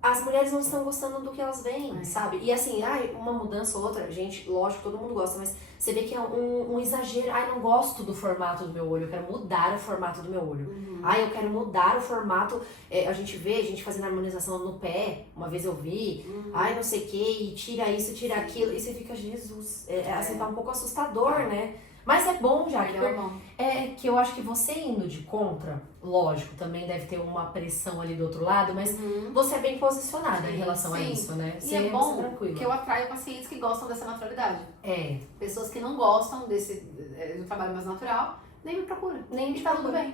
as mulheres não estão gostando do que elas veem, sabe? E assim, uma mudança ou outra, gente, lógico, todo mundo gosta, mas você vê que é um exagero. Não gosto do formato do meu olho, eu quero mudar o formato do meu olho. Eu quero mudar o formato. A gente fazendo harmonização no pé, uma vez eu vi, não sei o que, e tira isso, tira aquilo, e você fica, Jesus, assim, tá um pouco assustador, né? Mas é bom, já que eu acho que você indo de contra, lógico, também deve ter uma pressão ali do outro lado, mas você é bem posicionada em relação a isso, né? E é bom que eu atraio pacientes que gostam dessa naturalidade. Pessoas que não gostam do trabalho mais natural, nem me procuram. Nem tá tudo bem.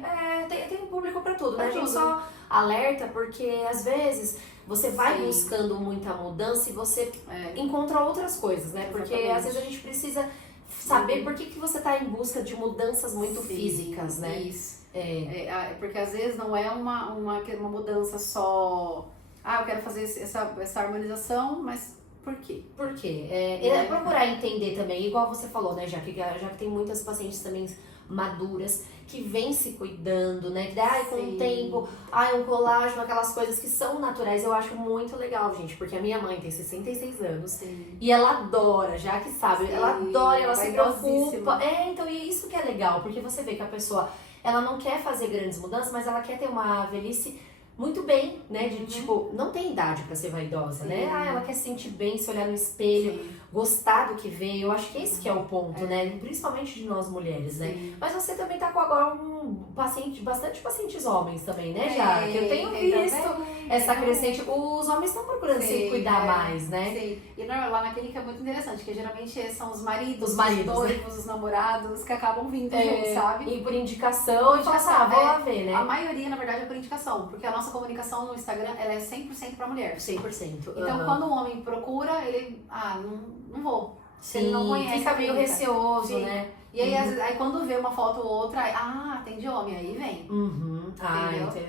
Tem um público pra tudo, né? A gente tudo. só alerta porque às vezes você vai buscando muita mudança e você encontra outras coisas, né? Porque às vezes a gente precisa saber por que você tá em busca de mudanças muito físicas, né? Isso. Porque às vezes não é uma mudança só. Eu quero fazer essa harmonização, mas por quê? Por quê? Procurar entender também, igual você falou, né, já que tem muitas pacientes também maduras que vêm se cuidando, né? Que com o tempo, um colágeno, aquelas coisas que são naturais, eu acho muito legal, gente, porque a minha mãe tem 66 anos e ela adora, já que sabe, ela adora, ela se preocupa. Então, e isso que é legal, porque você vê que a pessoa, ela não quer fazer grandes mudanças, mas ela quer ter uma velhice muito bem, né? De tipo, não tem idade pra ser vaidosa, né? Ela quer se sentir bem, se olhar no espelho, gostar do que vê. Eu acho que esse que é o ponto, né? Principalmente de nós mulheres, né? Mas você também tá com agora bastante pacientes homens também, né, já? Que eu tenho visto essa crescente. Os homens estão procurando se cuidar mais, né? Sim. E lá na clínica é muito interessante, que geralmente são os maridos, os noivos, os namorados que acabam vindo juntos, sabe? E por indicação, vou lá ver, né? A maioria, na verdade, é por indicação, porque a nossa comunicação no Instagram, ela é 100% pra mulher. 100%. Então, quando o homem procura, ele, não vou. Se ele não conhece, fica meio receoso, né? E aí, aí quando vê uma foto ou outra, tem de homem, aí vem.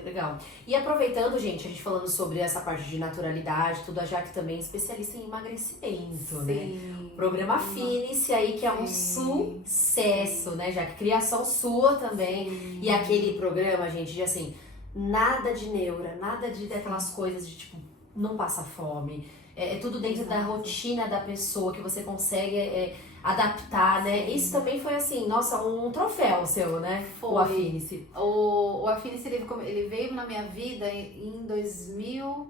Legal. E aproveitando, gente, a gente falando sobre essa parte de naturalidade, tudo, a Jaque também é especialista em emagrecimento, né? Programa Finice aí, que é um sucesso, né, Jaque? Criação sua também. E aquele programa, gente, de assim, nada de neura, nada de daquelas coisas de tipo, não passa fome. É tudo dentro da rotina da pessoa que você consegue adaptar, né? Isso também foi assim, nossa, um troféu seu, né? Foi. O Afinice. O Afinice, ele veio na minha vida em 2000,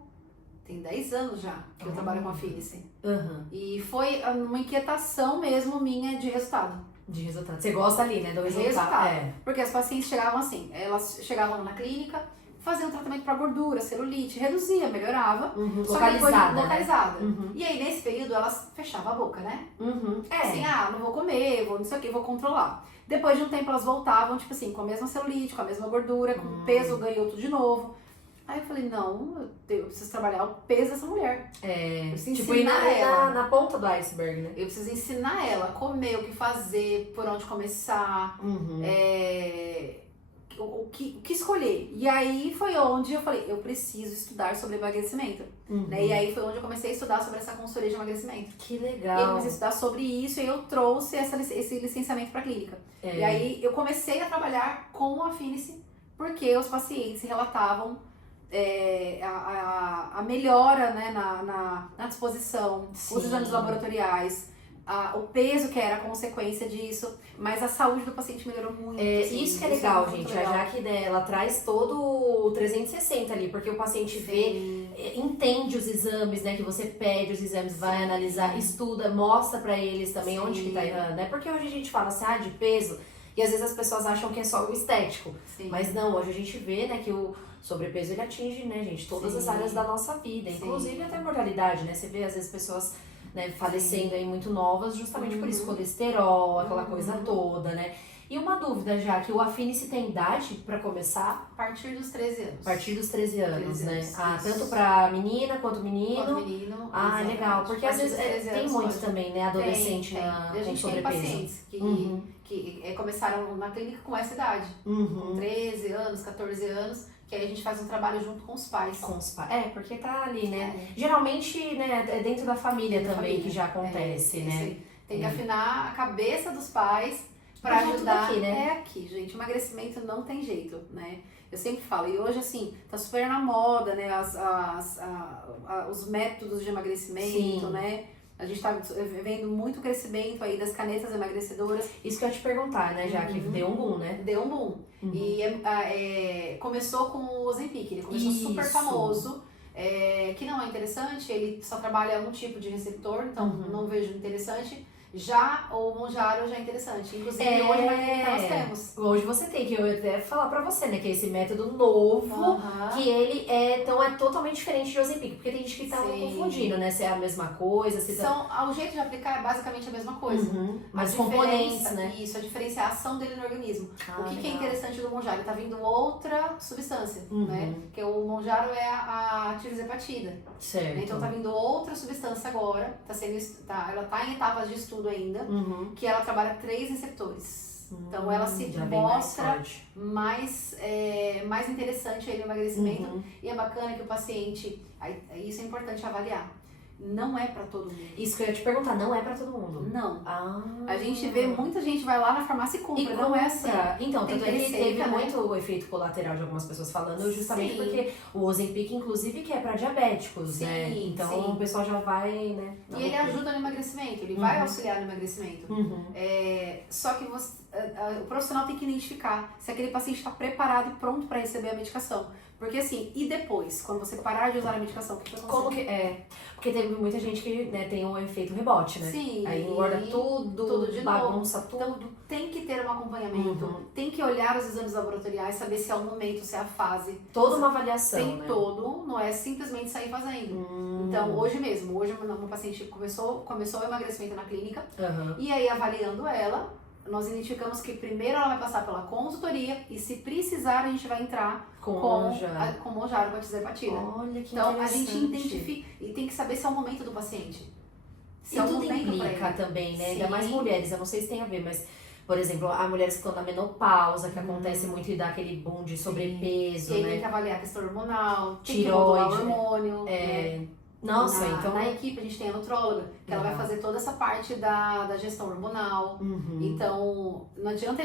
tem 10 anos já que eu trabalho com a Afinice. E foi uma inquietação mesmo minha de resultado. De resultado. Você gosta ali, né? Do resultado. Porque as pacientes chegavam assim, elas chegavam na clínica, faziam tratamento para gordura, celulite, reduzia, melhorava. Localizada. E aí, nesse período, elas fechavam a boca, né? Assim, não vou comer, vou não sei o que, vou controlar. Depois de um tempo, elas voltavam, tipo assim, com a mesma celulite, com a mesma gordura, com o peso, ganhou tudo de novo. Aí eu falei, não, eu preciso trabalhar o peso dessa mulher. Eu preciso tipo, ensinar ela. Na ponta do iceberg, né? Eu preciso ensinar ela a comer, o que fazer, por onde começar. o que escolher. E aí foi onde eu falei, eu preciso estudar sobre emagrecimento. Né? E aí foi onde eu comecei a estudar sobre essa consultoria de emagrecimento. Que E legal. eu comecei a estudar sobre isso e eu trouxe esse licenciamento para a clínica. E aí eu comecei a trabalhar com a Finice, porque os pacientes relatavam a melhora, né, na disposição, Sim. os exames laboratoriais, o peso que era a consequência disso, mas a saúde do paciente melhorou muito. Assim, Isso que é legal, muito gente. legal. A Jaque, né, ela traz todo o 360 ali, porque o paciente vê, entende os exames, né, que você pede os exames, vai analisar, estuda, mostra pra eles também onde que tá errando, né? Porque hoje a gente fala assim, de peso, e às vezes as pessoas acham que é só o estético. Sim. Mas não, hoje a gente vê, né, que o sobrepeso ele atinge, né, gente, todas as áreas da nossa vida, inclusive até a mortalidade, né? Você vê às vezes pessoas, né, falecendo aí muito novas justamente por isso, colesterol, aquela coisa toda, né? E uma dúvida já, que o Afinice tem idade pra começar? A partir dos 13 anos. A partir dos 13 anos, 13 né? anos, Tanto pra menina quanto menino. Quanto menino. Legal, porque às vezes tem muito também, né, adolescente tem. Na, A com gente tem sobrepeso. pacientes que começaram na clínica com essa idade, com 13 anos, 14 anos, que aí a gente faz um trabalho junto com os pais. Com os pais. Porque tá ali, né? Geralmente, né, é dentro da família também que já acontece, né? Tem que afinar a cabeça dos pais para Porque é tudo ajudar. aqui, né? É aqui, gente. Emagrecimento não tem jeito, né? Eu sempre falo, e hoje assim, tá super na moda, né? Os métodos de emagrecimento, Sim. né? A gente tá vendo muito crescimento aí das canetas emagrecedoras. Isso que eu ia te perguntar, né, já que deu um boom, né? Deu um boom. E começou com o Ozempic, ele começou super famoso. Que não é interessante, ele só trabalha um tipo de receptor, então não vejo interessante. Já o Mounjaro já é interessante. Inclusive, hoje na clínica nós temos. Hoje você tem, que eu ia até falar pra você, né? Que é esse método novo, que ele é totalmente diferente de Ozempic. Porque tem gente que tá confundindo, né? Se é a mesma coisa, se O jeito de aplicar é basicamente a mesma coisa. Mas componentes, né? Isso, a diferença é a ação dele no organismo. O que é legal. interessante do Mounjaro? Ele tá vindo outra substância, né? Porque o Mounjaro é a tirzepatida. Certo. Então tá vindo outra substância agora, ela tá em etapas de estudo ainda, que ela trabalha 3 receptores. Então ela se mostra mais interessante aí no emagrecimento. E é bacana que o paciente, isso é importante avaliar, não é pra todo mundo. Isso que eu ia te perguntar, não é pra todo mundo? Não. A gente vê, muita gente vai lá na farmácia e compra, não é assim. Então, Tem tanto é que receita, teve né? muito o efeito colateral de algumas pessoas falando, justamente porque o Ozempic, inclusive, que é pra diabéticos, né? Então o pessoal já vai, né? E ele ajuda no emagrecimento, ele vai auxiliar no emagrecimento. Só que o profissional tem que identificar se aquele paciente está preparado e pronto para receber a medicação. Porque assim, e depois, quando você parar de usar a medicação, o que vai acontecer? Como que Porque teve muita gente que, né, tem um efeito rebote, né? Sim. Aí engorda tudo de bagunça novo. tudo. Então, tem que ter um acompanhamento, tem que olhar os exames laboratoriais, saber se é o momento, se é a fase. Toda uma avaliação, Tem né? não é simplesmente sair fazendo. Então, hoje uma paciente começou o emagrecimento na clínica, e aí avaliando ela, nós identificamos que primeiro ela vai passar pela consultoria e se precisar a gente vai entrar com Mounjaro, com a tirzepatida. Olha que então interessante. a gente identifica e tem que saber se é o momento do paciente. Se tudo implica também, né? Ainda mais mulheres, eu não sei se tem a ver, mas por exemplo, há mulheres que estão na menopausa, que acontece muito e dá aquele boom de sobrepeso, e aí né? tem que avaliar a questão hormonal, tireoide, tem que modular o hormônio. Nossa, então na equipe a gente tem a nutróloga, que ela vai fazer toda essa parte da gestão hormonal. Então, não adianta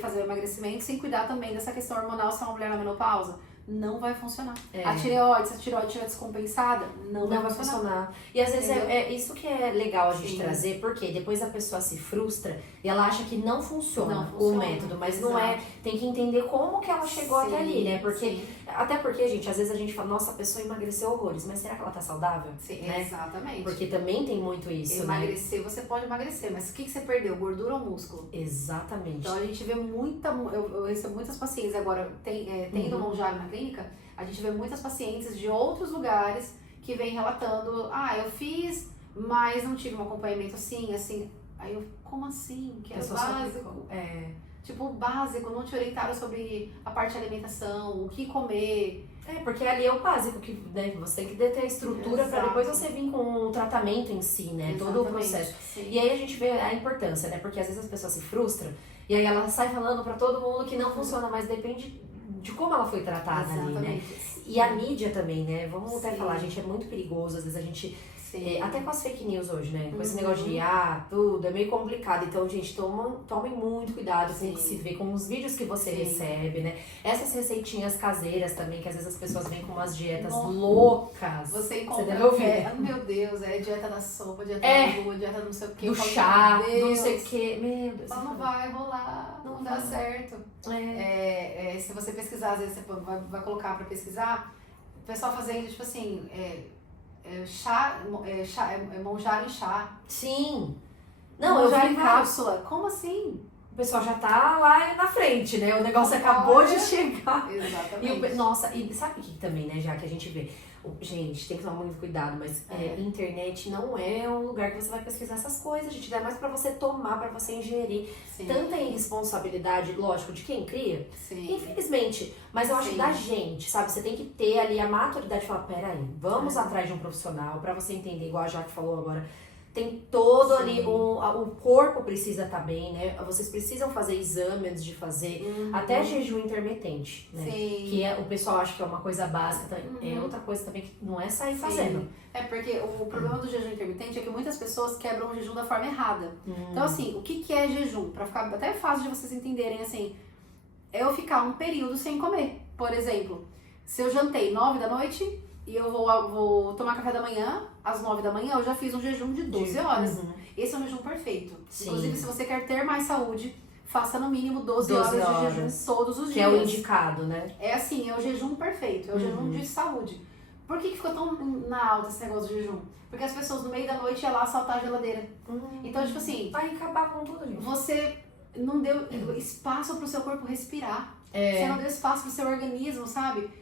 fazer o emagrecimento sem cuidar também dessa questão hormonal se é uma mulher na menopausa. Não vai funcionar. A tireoide, se a tireoide estiver descompensada, não vai funcionar. E às vezes é isso que é legal a gente trazer, porque depois a pessoa se frustra e ela acha que não funciona o método, mas não é. Tem que entender como que ela chegou até ali, né? Até porque, gente, às vezes a gente fala, nossa, a pessoa emagreceu horrores, mas será que ela tá saudável? Sim, né? Exatamente. Porque também tem muito isso, emagrecer, você pode emagrecer, mas o que você perdeu? Gordura ou músculo? Exatamente. Então a gente vê eu recebo muitas pacientes agora, tendo Mounjaro na clínica, a gente vê muitas pacientes de outros lugares que vêm relatando, eu fiz, mas não tive um acompanhamento assim. Aí eu, como assim? Que é básico. Tipo, básico, não te orientaram sobre a parte de alimentação, o que comer. Porque ali é o básico, que né, você tem que ter a estrutura para depois você vir com o tratamento em si, né? Todo o processo. Sim. E aí a gente vê a importância, né? Porque às vezes as pessoas se frustram e aí ela sai falando para todo mundo que não funciona, mas depende de como ela foi tratada ali, né? E a mídia também, né? Vamos até falar, gente, é muito perigoso, às vezes a gente... até com as fake news hoje, né? Com esse negócio de tudo, é meio complicado. Então, gente, tomem muito cuidado com o que se vê, com os vídeos que você recebe, né? Essas receitinhas caseiras também, que às vezes as pessoas vêm com umas dietas loucas. Você encontra, deve ouvir. meu Deus, é dieta da sopa, dieta da lua, dieta não sei o que. Do chá, não sei o que. Meu Deus. Não vai rolar, não dá certo. Se você pesquisar, às vezes você vai colocar pra pesquisar, o pessoal fazendo, tipo assim... monjar em chá. Sim. Não, monjar em cápsula. Como assim? O pessoal já tá lá na frente, né? O negócio acabou de chegar. Exatamente. Nossa, e sabe o que também, né, já que a gente vê? Gente, tem que tomar muito cuidado, mas internet não é um lugar que você vai pesquisar essas coisas, gente. É mais pra você tomar, pra você ingerir. Tanta irresponsabilidade, lógico, de quem cria. Infelizmente. Mas eu acho da gente, sabe? Você tem que ter ali a maturidade de falar, peraí, vamos atrás de um profissional pra você entender, igual a Jaque falou agora. Tem todo ali, o corpo precisa estar bem, né? Vocês precisam fazer exame antes de fazer, até jejum intermitente, né? Que o pessoal acha que é uma coisa básica, é outra coisa também que não é sair fazendo. Porque o problema do jejum intermitente é que muitas pessoas quebram o jejum da forma errada. Então, assim, o que é jejum? Pra ficar até fácil de vocês entenderem, assim, é eu ficar um período sem comer. Por exemplo, se eu jantei 9 da noite... E eu vou tomar café da manhã, às 9 da manhã, eu já fiz um jejum de 12 horas. Esse é um jejum perfeito. Inclusive, se você quer ter mais saúde, faça no mínimo 12 horas de jejum todos os dias. Que é o indicado, né? É assim, é o jejum perfeito, é o jejum de saúde. Por que ficou tão na alta esse negócio de jejum? Porque as pessoas no meio da noite iam lá assaltar a geladeira. Então, tipo assim... Vai acabar com tudo, gente. Você não deu espaço pro seu corpo respirar. Você não deu espaço pro seu organismo, sabe?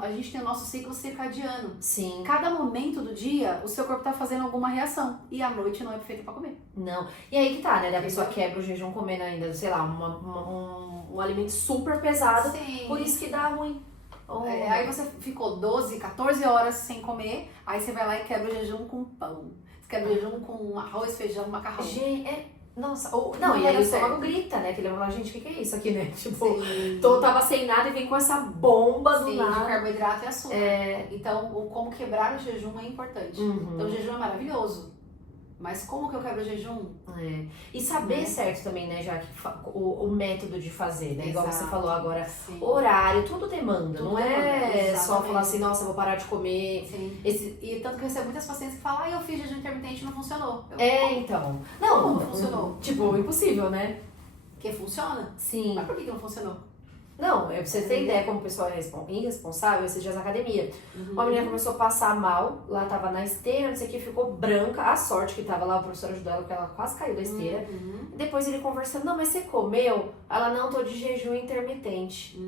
A gente tem o nosso ciclo circadiano. Sim. Cada momento do dia, o seu corpo tá fazendo alguma reação. E a noite não é perfeita pra comer. Não. E aí que tá, né? Da pessoa quebra o jejum comendo ainda, sei lá, um alimento super pesado. Sim. Por isso que dá ruim. Aí você ficou 12, 14 horas sem comer. Aí você vai lá e quebra o jejum com pão. Você quebra o jejum com arroz, feijão, macarrão. Nossa, e aí o estômago grita, né? Que ele vai falar, gente, o que é isso aqui, né? Tipo, tava sem nada e vem com essa bomba do nada. De carboidrato e açúcar. Então, como quebrar o jejum é importante. Então, o jejum é maravilhoso. Mas como que eu quebro o jejum? E saber certo também, né, já que o método de fazer, né? Igual você falou agora, horário, tudo demanda. Tudo não é só falar assim, nossa, eu vou parar de comer. E tanto que eu recebo muitas pacientes que falam, eu fiz jejum intermitente e não funcionou. Então. Não funcionou. Tipo, impossível, né? Porque funciona? Sim. Mas por que não funcionou? Não, pra você ter ideia como o pessoal é irresponsável, esses dias na academia. Uma menina começou a passar mal, lá tava na esteira, não sei o que, ficou branca. A sorte que tava lá, o professor ajudou ela, porque ela quase caiu da esteira. Depois ele conversando, não, mas você comeu? Ela, não, tô de jejum intermitente.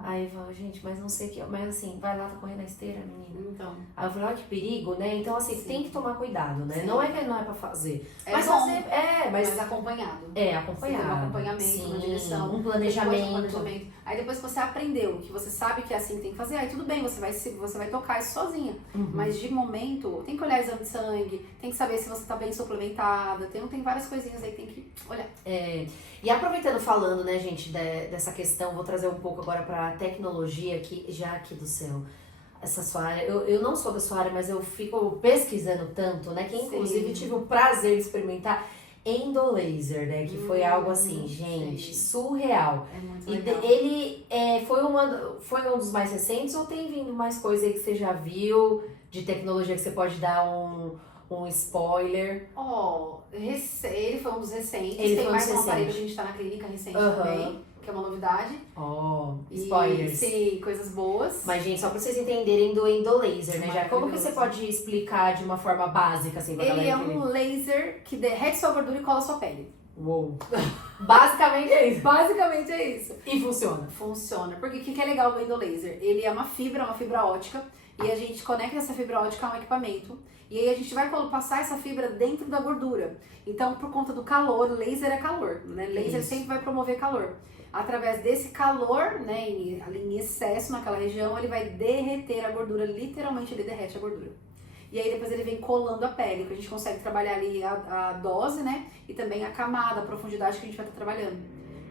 Aí eu falo, gente, mas não sei o que, mas assim, vai lá, tá correndo na esteira, menina. Então. Aí eu falei, olha que perigo, né? Então assim, tem que tomar cuidado, né? Não é que não é pra fazer. Mas bom, fazer, mas acompanhado. Acompanhado. Um acompanhamento, uma direção. Um planejamento. Aí depois que você aprendeu, que você sabe que é assim que tem que fazer, aí tudo bem, você vai tocar isso sozinha. Mas de momento, tem que olhar exame de sangue, tem que saber se você tá bem suplementada, tem várias coisinhas aí que tem que olhar. E aproveitando falando, né, gente, dessa questão, vou trazer um pouco agora pra tecnologia aqui, já aqui do céu. Essa sua área, eu não sou da sua área, mas eu fico pesquisando tanto, né, que inclusive tive o prazer de experimentar endolaser, né? Que foi algo assim, gente, surreal. É muito legal. Ele foi um dos mais recentes ou tem vindo mais coisa aí que você já viu de tecnologia que você pode dar um spoiler? Ele foi um dos recentes. Tem mais um aparelho que a gente tá na clínica recente também, que é uma novidade. Spoilers. Sim, coisas boas. Mas, gente, só pra vocês entenderem do endolaser, né? Já como que você pode explicar de uma forma básica, assim, pra galera entender? Ele é um laser que derrete sua gordura e cola sua pele. Uou! Basicamente é isso. Basicamente é isso. E funciona. Funciona. Porque o que é legal do endolaser? Ele é uma fibra ótica, e a gente conecta essa fibra ótica a um equipamento, e aí a gente vai passar essa fibra dentro da gordura. Então, por conta do calor, laser é calor, né? Laser Isso. sempre vai promover calor. Através desse calor, né, ali em excesso naquela região, ele vai derreter a gordura, literalmente ele derrete a gordura. E aí depois ele vem colando a pele, que a gente consegue trabalhar ali a dose, né, e também a camada, a profundidade que a gente vai estar trabalhando.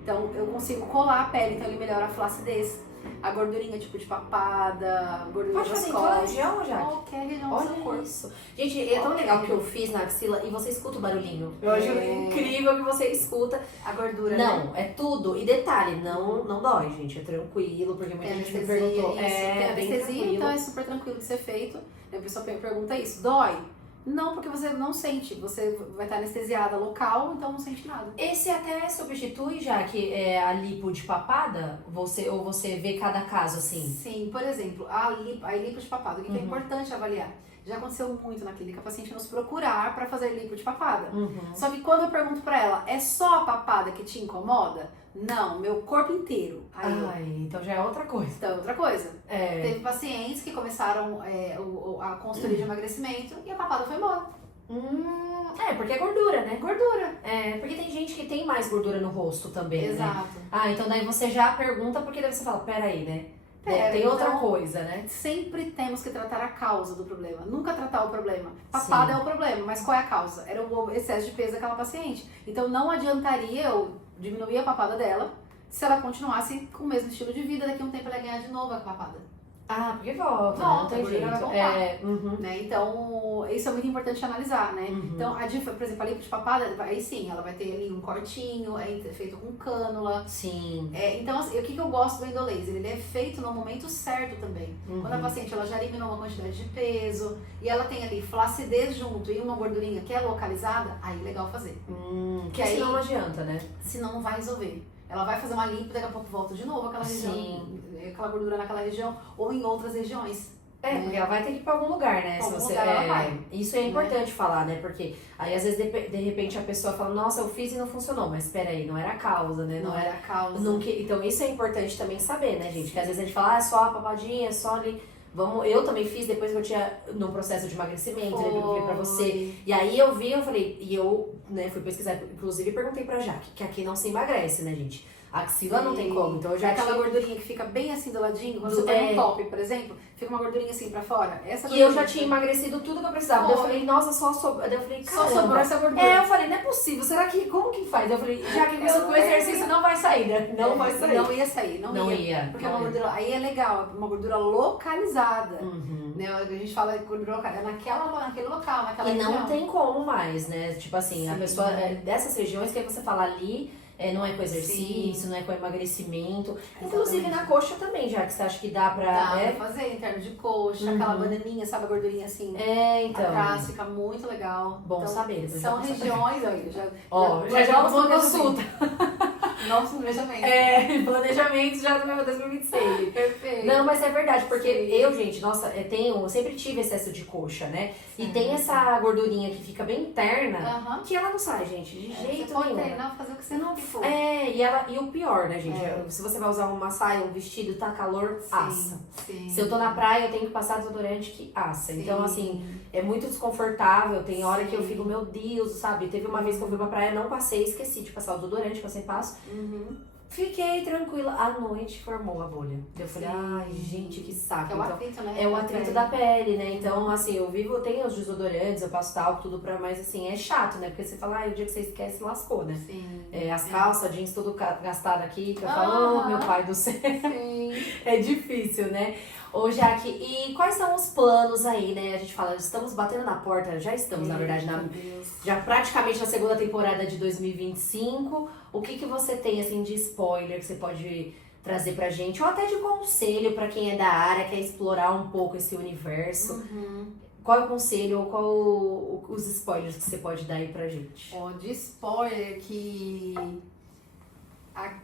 Então eu consigo colar a pele, então ele melhora a flacidez, a gordurinha tipo de papada, gordura Pode das fazer em toda a costas, região, Jaque? qualquer região do seu Olha corpo. isso. Gente, é tão legal que eu fiz na axila e você escuta o barulhinho. Eu acho incrível que você escuta. A gordura, né? Não, é tudo. E detalhe, não dói, gente. É tranquilo, porque muita gente me perguntou. Isso. É, Tem bem anestesia, tranquilo. então é super tranquilo de ser feito. A pessoa pergunta isso, dói? Não, porque você não sente, você vai estar anestesiada local, então não sente nada. Esse até substitui, já que é a lipo de papada? Ou você vê cada caso assim? Sim, por exemplo, a lipo de papada, o que é importante avaliar? Já aconteceu muito na clínica, a paciente nos procurar para fazer lipo de papada. Só que quando eu pergunto para ela, é só a papada que te incomoda? Não, meu corpo inteiro. Aí então já é outra coisa. então, outra coisa. É. Teve pacientes que começaram a consultoria de emagrecimento e a papada foi embora. Porque é gordura, né? Gordura. É, porque tem gente que tem mais gordura no rosto também, né? Exato. Então daí você já pergunta, porque daí você fala, peraí, né? Tem então, outra coisa, né? Sempre temos que tratar a causa do problema, nunca tratar o problema. Papada é o problema, mas qual é a causa? Era o excesso de peso daquela paciente. Então não adiantaria eu diminuir a papada dela se ela continuasse com o mesmo estilo de vida, daqui a um tempo ela ia ganhar de novo a papada. Porque volta, Volta, não tem a gordura jeito. vai voltar. Né? Então, isso é muito importante analisar, né? Então, por exemplo, a lipo de papada, aí sim, ela vai ter ali um cortinho, é feito com cânula. Sim. Então, assim, o que eu gosto do endolaser? Ele é feito no momento certo também. Quando a paciente ela já eliminou uma quantidade de peso e ela tem ali flacidez junto e uma gordurinha que é localizada, aí é legal fazer. Que aí não adianta, né? Senão não vai resolver. Ela vai fazer uma limpa, daqui a pouco volta de novo aquela região, aquela gordura naquela região ou em outras regiões. Porque ela vai ter que ir pra algum lugar, né? Pra algum lugar ela vai. Isso é importante falar, né? Porque aí às vezes de repente a pessoa fala, nossa, eu fiz e não funcionou, mas peraí, não era a causa, né? Não era a causa. Então isso é importante também saber, né, gente? Que às vezes a gente fala, é só a papadinha, é só ali. Eu também fiz depois que eu tinha no processo de emagrecimento, eu falei pra você. E aí eu falei, fui pesquisar, inclusive perguntei pra Jaque, que aqui não se emagrece, né, gente? A axila não tem como, então eu já aquela gordurinha que fica bem assim do ladinho, quando você põe um top, por exemplo, fica uma gordurinha assim pra fora. E eu já tinha emagrecido tudo que eu precisava. Daí eu falei, nossa, só sobrou. Daí eu falei, só sobrou essa gordura. Eu falei, não é possível, como que faz? Eu falei, já que com o exercício não vai sair, né? Não vai sair. Não ia sair, não ia. Porque uma gordura, aí é legal, uma gordura localizada. Né? A gente fala de gordura localizada, naquele local, naquela região. E não tem como mais, né? Tipo assim, a pessoa dessas regiões que você fala ali, não é com exercício, não é com emagrecimento. Inclusive na coxa também, já que você acha que dá pra... Dá pra fazer em termos de coxa, aquela bananinha, sabe, a gordurinha assim. Então. Atrás, fica muito legal. Bom então, saber. São regiões, aí já vamos uma consulta. Nosso planejamento. Planejamento já no meu 2026. Perfeito. Não, mas é verdade, porque eu, gente, nossa, eu sempre tive excesso de coxa, né? E tem essa gordurinha que fica bem interna, que ela não sai, gente, de jeito você pode nenhum. treinar, fazer o que você não for. E o pior, né, gente? Se você vai usar uma saia, um vestido, tá calor, assa. Se eu tô na praia, eu tenho que passar desodorante que assa. Então, assim, é muito desconfortável. Tem hora que eu fico, meu Deus, sabe? Teve uma vez que eu fui pra praia, não passei, esqueci de passar o desodorante, que eu sempre passo. Fiquei tranquila. À noite formou a bolha. Eu falei, ai, gente, que saco. É o atrito, né? É o atrito da pele, né? Então, assim, eu tenho os desodorantes, eu passo talco, tudo pra... Mas, assim, é chato, né? Porque você fala, o dia que você esquece, lascou, né? As calças, jeans, tudo gastado aqui. Que eu falo, meu pai do céu. É difícil, né? Ô, Jaque, e quais são os planos aí, né? A gente fala, estamos batendo na porta, já estamos, na verdade, já praticamente na segunda temporada de 2025. O que você tem, assim, de spoiler que você pode trazer pra gente? Ou até de conselho pra quem é da área, quer explorar um pouco esse universo? Qual é o conselho ou qual os spoilers que você pode dar aí pra gente? De spoiler que...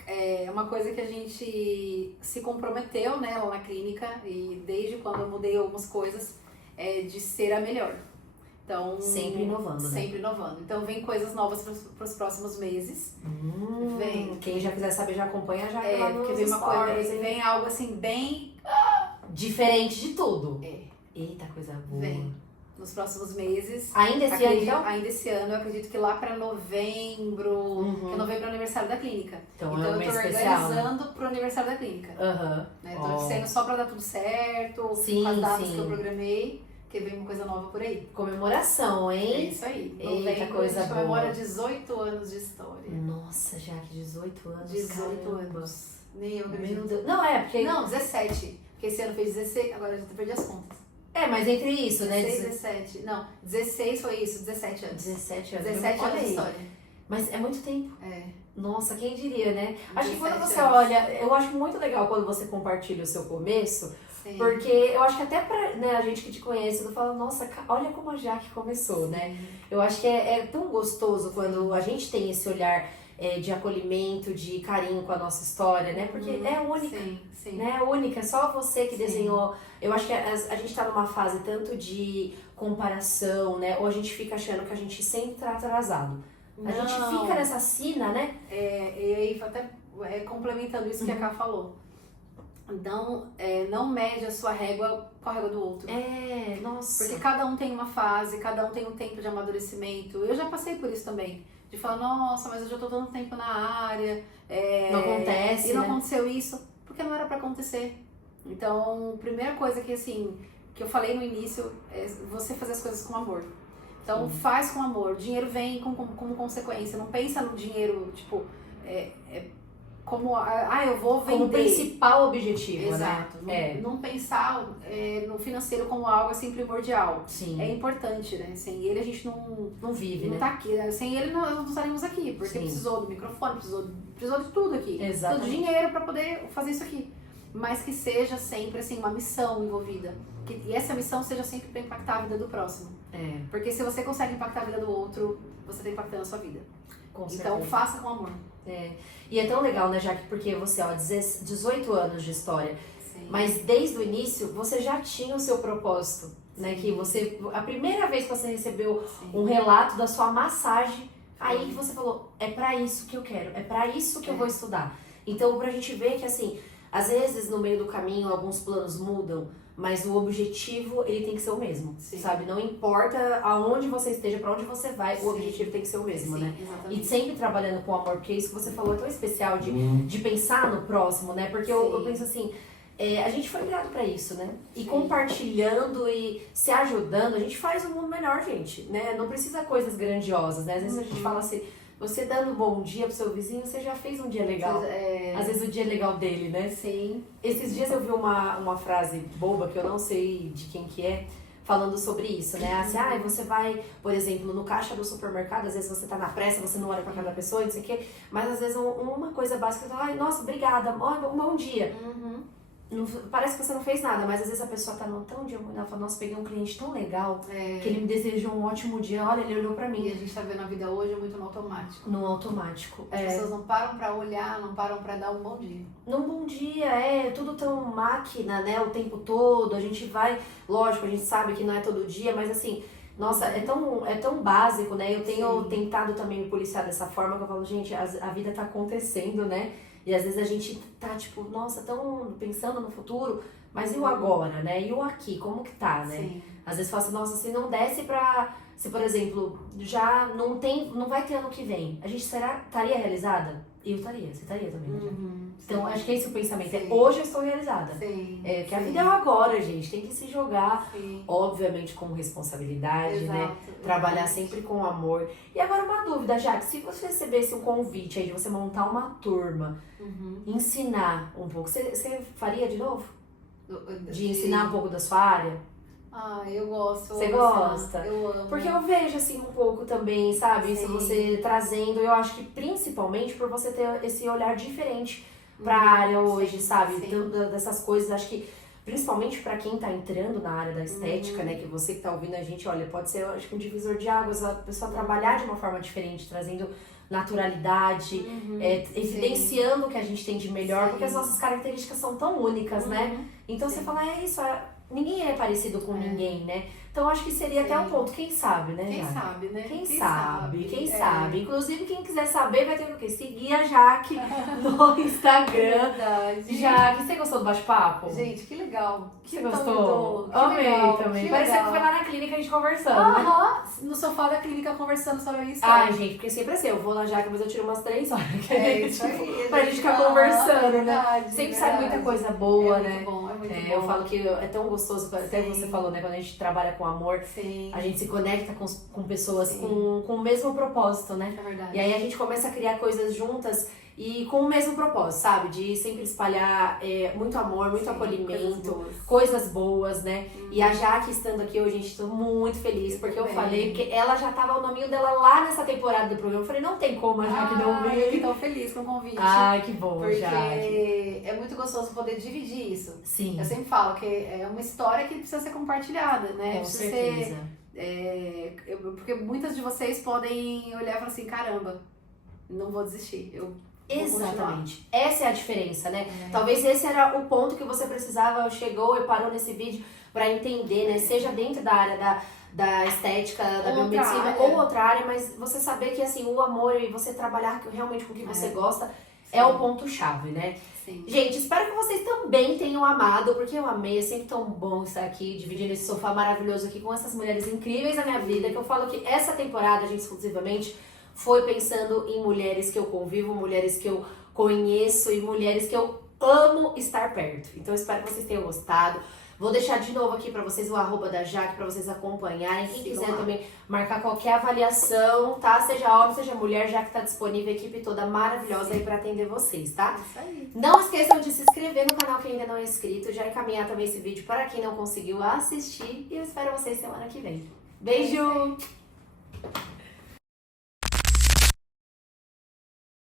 É uma coisa que a gente se comprometeu, né, lá na clínica, e desde quando eu mudei algumas coisas, de ser a melhor. Então, sempre inovando, né? Sempre inovando. Então vem coisas novas para os próximos meses. Vem. Quem já quiser saber já acompanha já lá nos porque vem uma stories, coisa, vem algo assim bem diferente de tudo. É. Eita, coisa boa. Vem. Nos próximos meses. Ainda esse ano, então? Ainda esse ano, eu acredito que lá para novembro, que novembro é o aniversário da clínica. Então eu é um mês tô especial. organizando pro aniversário da clínica. Né? Tô sendo só para dar tudo certo, Sim, com as datas sim. que eu programei, porque vem uma coisa nova por aí. Comemoração, É hein? isso aí. Eita, Novembro, coisa a gente boa. comemora 18 anos de história. Nossa, já que 18 anos. 18 caramba. anos. Nem eu acredito. Meu Deus. Não, porque. Não, 17. Porque esse ano fez 16, agora a gente perdi as contas. Mas entre isso, né? 16, 17. Não, 16 foi isso, 17 anos. 17 anos. 17 Olha anos de aí. história. Mas é muito tempo. É. Nossa, quem diria, né? Acho que quando 17 você anos. olha, eu acho muito legal quando você compartilha o seu começo, Sim. porque eu acho que até pra a gente que te conhece, eu falo, nossa, olha como a Jaque começou, né? Eu acho que é tão gostoso quando a gente tem esse olhar de acolhimento, de carinho com a nossa história, né? Porque é única. Sim. Né? É única, é só você que Sim. desenhou. Eu acho que a gente tá numa fase tanto de comparação, né? Ou a gente fica achando que a gente sempre tá atrasado. A gente fica nessa sina, né? E aí, até complementando isso que a Ká falou. Não mede a sua régua com a régua do outro. Nossa. Porque cada um tem uma fase, cada um tem um tempo de amadurecimento. Eu já passei por isso também. De falar, nossa, mas eu já tô tanto tempo na área. Não acontece, E não né? aconteceu isso, porque não era pra acontecer. Então, primeira coisa que eu falei no início, é você fazer as coisas com amor. Então, faz com amor. O dinheiro vem como consequência. Não pensa no dinheiro, tipo, como, eu vou vender. Como principal objetivo, Exato. né? Não pensar no financeiro como algo assim primordial. Sim. É importante, né? Sem ele a gente não vive, não né? tá aqui. Sem ele nós não estaríamos aqui, porque Sim. precisou do microfone, precisou de tudo aqui. Exatamente. Precisou de dinheiro para poder fazer isso aqui. Mas que seja sempre assim uma missão envolvida. E essa missão seja sempre para impactar a vida do próximo. Porque se você consegue impactar a vida do outro, você está impactando a sua vida. Com então certeza. faça com amor. E é tão legal, né, Jaque? Porque você, 18 anos de história, Sim. mas desde o início você já tinha o seu propósito, né? Que você, a primeira vez que você recebeu um relato da sua massagem, aí que você falou, é pra isso que eu quero, é pra isso que eu vou estudar. Então, pra gente ver que, assim, às vezes no meio do caminho alguns planos mudam, mas o objetivo, ele tem que ser o mesmo, sabe? Não importa aonde você esteja, pra onde você vai, o objetivo tem que ser o mesmo, né? Exatamente. E sempre trabalhando com amor, porque isso que você falou é tão especial de pensar no próximo, né? Porque eu penso assim, a gente foi criado pra isso, né? E compartilhando e se ajudando, a gente faz um mundo melhor, gente, né? Não precisa coisas grandiosas, né? Às vezes a gente fala assim, você dando um bom dia pro seu vizinho, você já fez um dia legal. Às vezes o dia é legal dele, né? Sim. Esses dias eu vi uma frase boba, que eu não sei de quem que é, falando sobre isso, né? Assim, você vai, por exemplo, no caixa do supermercado, às vezes você tá na pressa, você não olha pra cada pessoa, não sei o quê, mas às vezes uma coisa básica, você fala, nossa, obrigada, um bom dia. Não, parece que você não fez nada, mas às vezes a pessoa tá num tão dia ruim, ela fala, nossa, peguei um cliente tão legal, que ele me desejou um ótimo dia, olha, ele olhou pra mim. E a gente tá vendo a vida hoje muito no automático. No automático. As pessoas não param pra olhar, não param pra dar um bom dia. Num bom dia, tudo tão máquina, né, o tempo todo, a gente vai, lógico, a gente sabe que não é todo dia, mas assim, nossa, é tão básico, né, eu tenho tentado também me policiar dessa forma, que eu falo, gente, a vida tá acontecendo, né, e às vezes a gente tá tipo, nossa, tão pensando no futuro, mas e o agora, né, e o aqui, como que tá, né? Sim. Às vezes fala assim, nossa, se não desse pra, se por exemplo, já não vai ter ano que vem, a gente estaria realizada? Eu estaria, você estaria também, né? Então, acho que esse é o pensamento, hoje eu estou realizada. Que a vida é o agora, gente, tem que se jogar, obviamente com responsabilidade, né? Trabalhar sempre com amor. E agora uma dúvida, Jaque, se você recebesse um convite aí de você montar uma turma, ensinar um pouco, você faria de novo? De ensinar um pouco da sua área? Eu gosto. Você gosta? Eu amo. Porque eu vejo assim um pouco também, sabe? Isso você trazendo, eu acho que principalmente por você ter esse olhar diferente pra área hoje, sabe? Dessas coisas, acho que principalmente pra quem tá entrando na área da estética, né? Que você que tá ouvindo a gente, olha, pode ser, acho que um divisor de águas, a pessoa trabalhar de uma forma diferente, trazendo naturalidade, evidenciando o que a gente tem de melhor, porque as nossas características são tão únicas, né? Então Sim. você fala, é isso, ninguém é parecido com ninguém, né? Então acho que seria até Sim. um ponto, quem sabe, né, Quem Jaque? sabe, né? Quem sabe, quem É. sabe. Inclusive, quem quiser saber vai ter o quê? Seguir a Jaque no Instagram. Verdade. Jaque, você gostou do bate-papo? Gente, que legal. Você Então, gostou? que Amei legal, também. que Parece que legal. foi lá na clínica a gente conversando, né? Aham, no sofá da clínica conversando sobre a minha história. Ai, gente, porque sempre assim, eu vou na Jaque, mas eu tiro umas 3 horas. É isso aí. Tipo, pra gente ficar conversando, né? Verdade, Sempre sai muita verdade. coisa boa, É né? muito bom, é muito bom. Eu falo que é tão gostoso, até Sim. você falou, né? Quando a gente trabalha com amor, Sim, a gente se conecta com pessoas Sim. com o mesmo propósito, né? é verdade. E aí a gente começa a criar coisas juntas e com o mesmo propósito, sabe? De sempre espalhar muito amor, muito Sim, acolhimento, coisas boas. coisas boas, né? E a Jaque estando aqui hoje, gente, tô muito feliz, porque eu também. falei, porque ela já tava o nominho dela lá nessa temporada do programa. Eu falei, não tem como a Jaque não Eu vir. que tô feliz com o convite. Ai, que bom, porque Jaque. é muito gostoso poder dividir isso. Sim, Eu sempre falo que é uma história que precisa ser compartilhada, né? com Precisa certeza. porque muitas de vocês podem olhar e falar assim, caramba, não vou desistir. Eu vou Exatamente. Essa é a diferença, né? continuar. Talvez esse era o ponto que você precisava, chegou e parou nesse vídeo pra entender, né? Seja dentro da área da estética, da Outra biomedicina área. ou outra área, mas você saber que assim, o amor e você trabalhar realmente com o que você gosta Sim, é o ponto-chave, né? sim. Gente, espero que vocês também tenham amado, porque eu amei, é sempre tão bom estar aqui, dividindo esse sofá maravilhoso aqui com essas mulheres incríveis da minha vida, que eu falo que essa temporada, gente, exclusivamente, foi pensando em mulheres que eu convivo, mulheres que eu conheço e mulheres que eu amo estar perto. Então, espero que vocês tenham gostado. Vou deixar de novo aqui pra vocês o @da Jaque pra vocês acompanharem. Quem Sigam quiser lá. também marcar qualquer avaliação, tá? Seja homem, seja mulher, já que tá disponível a equipe toda maravilhosa aí pra atender vocês, tá? Isso aí. Não esqueçam de se inscrever no canal quem ainda não é inscrito, já encaminhar também esse vídeo para quem não conseguiu assistir e eu espero vocês semana que vem. Beijo!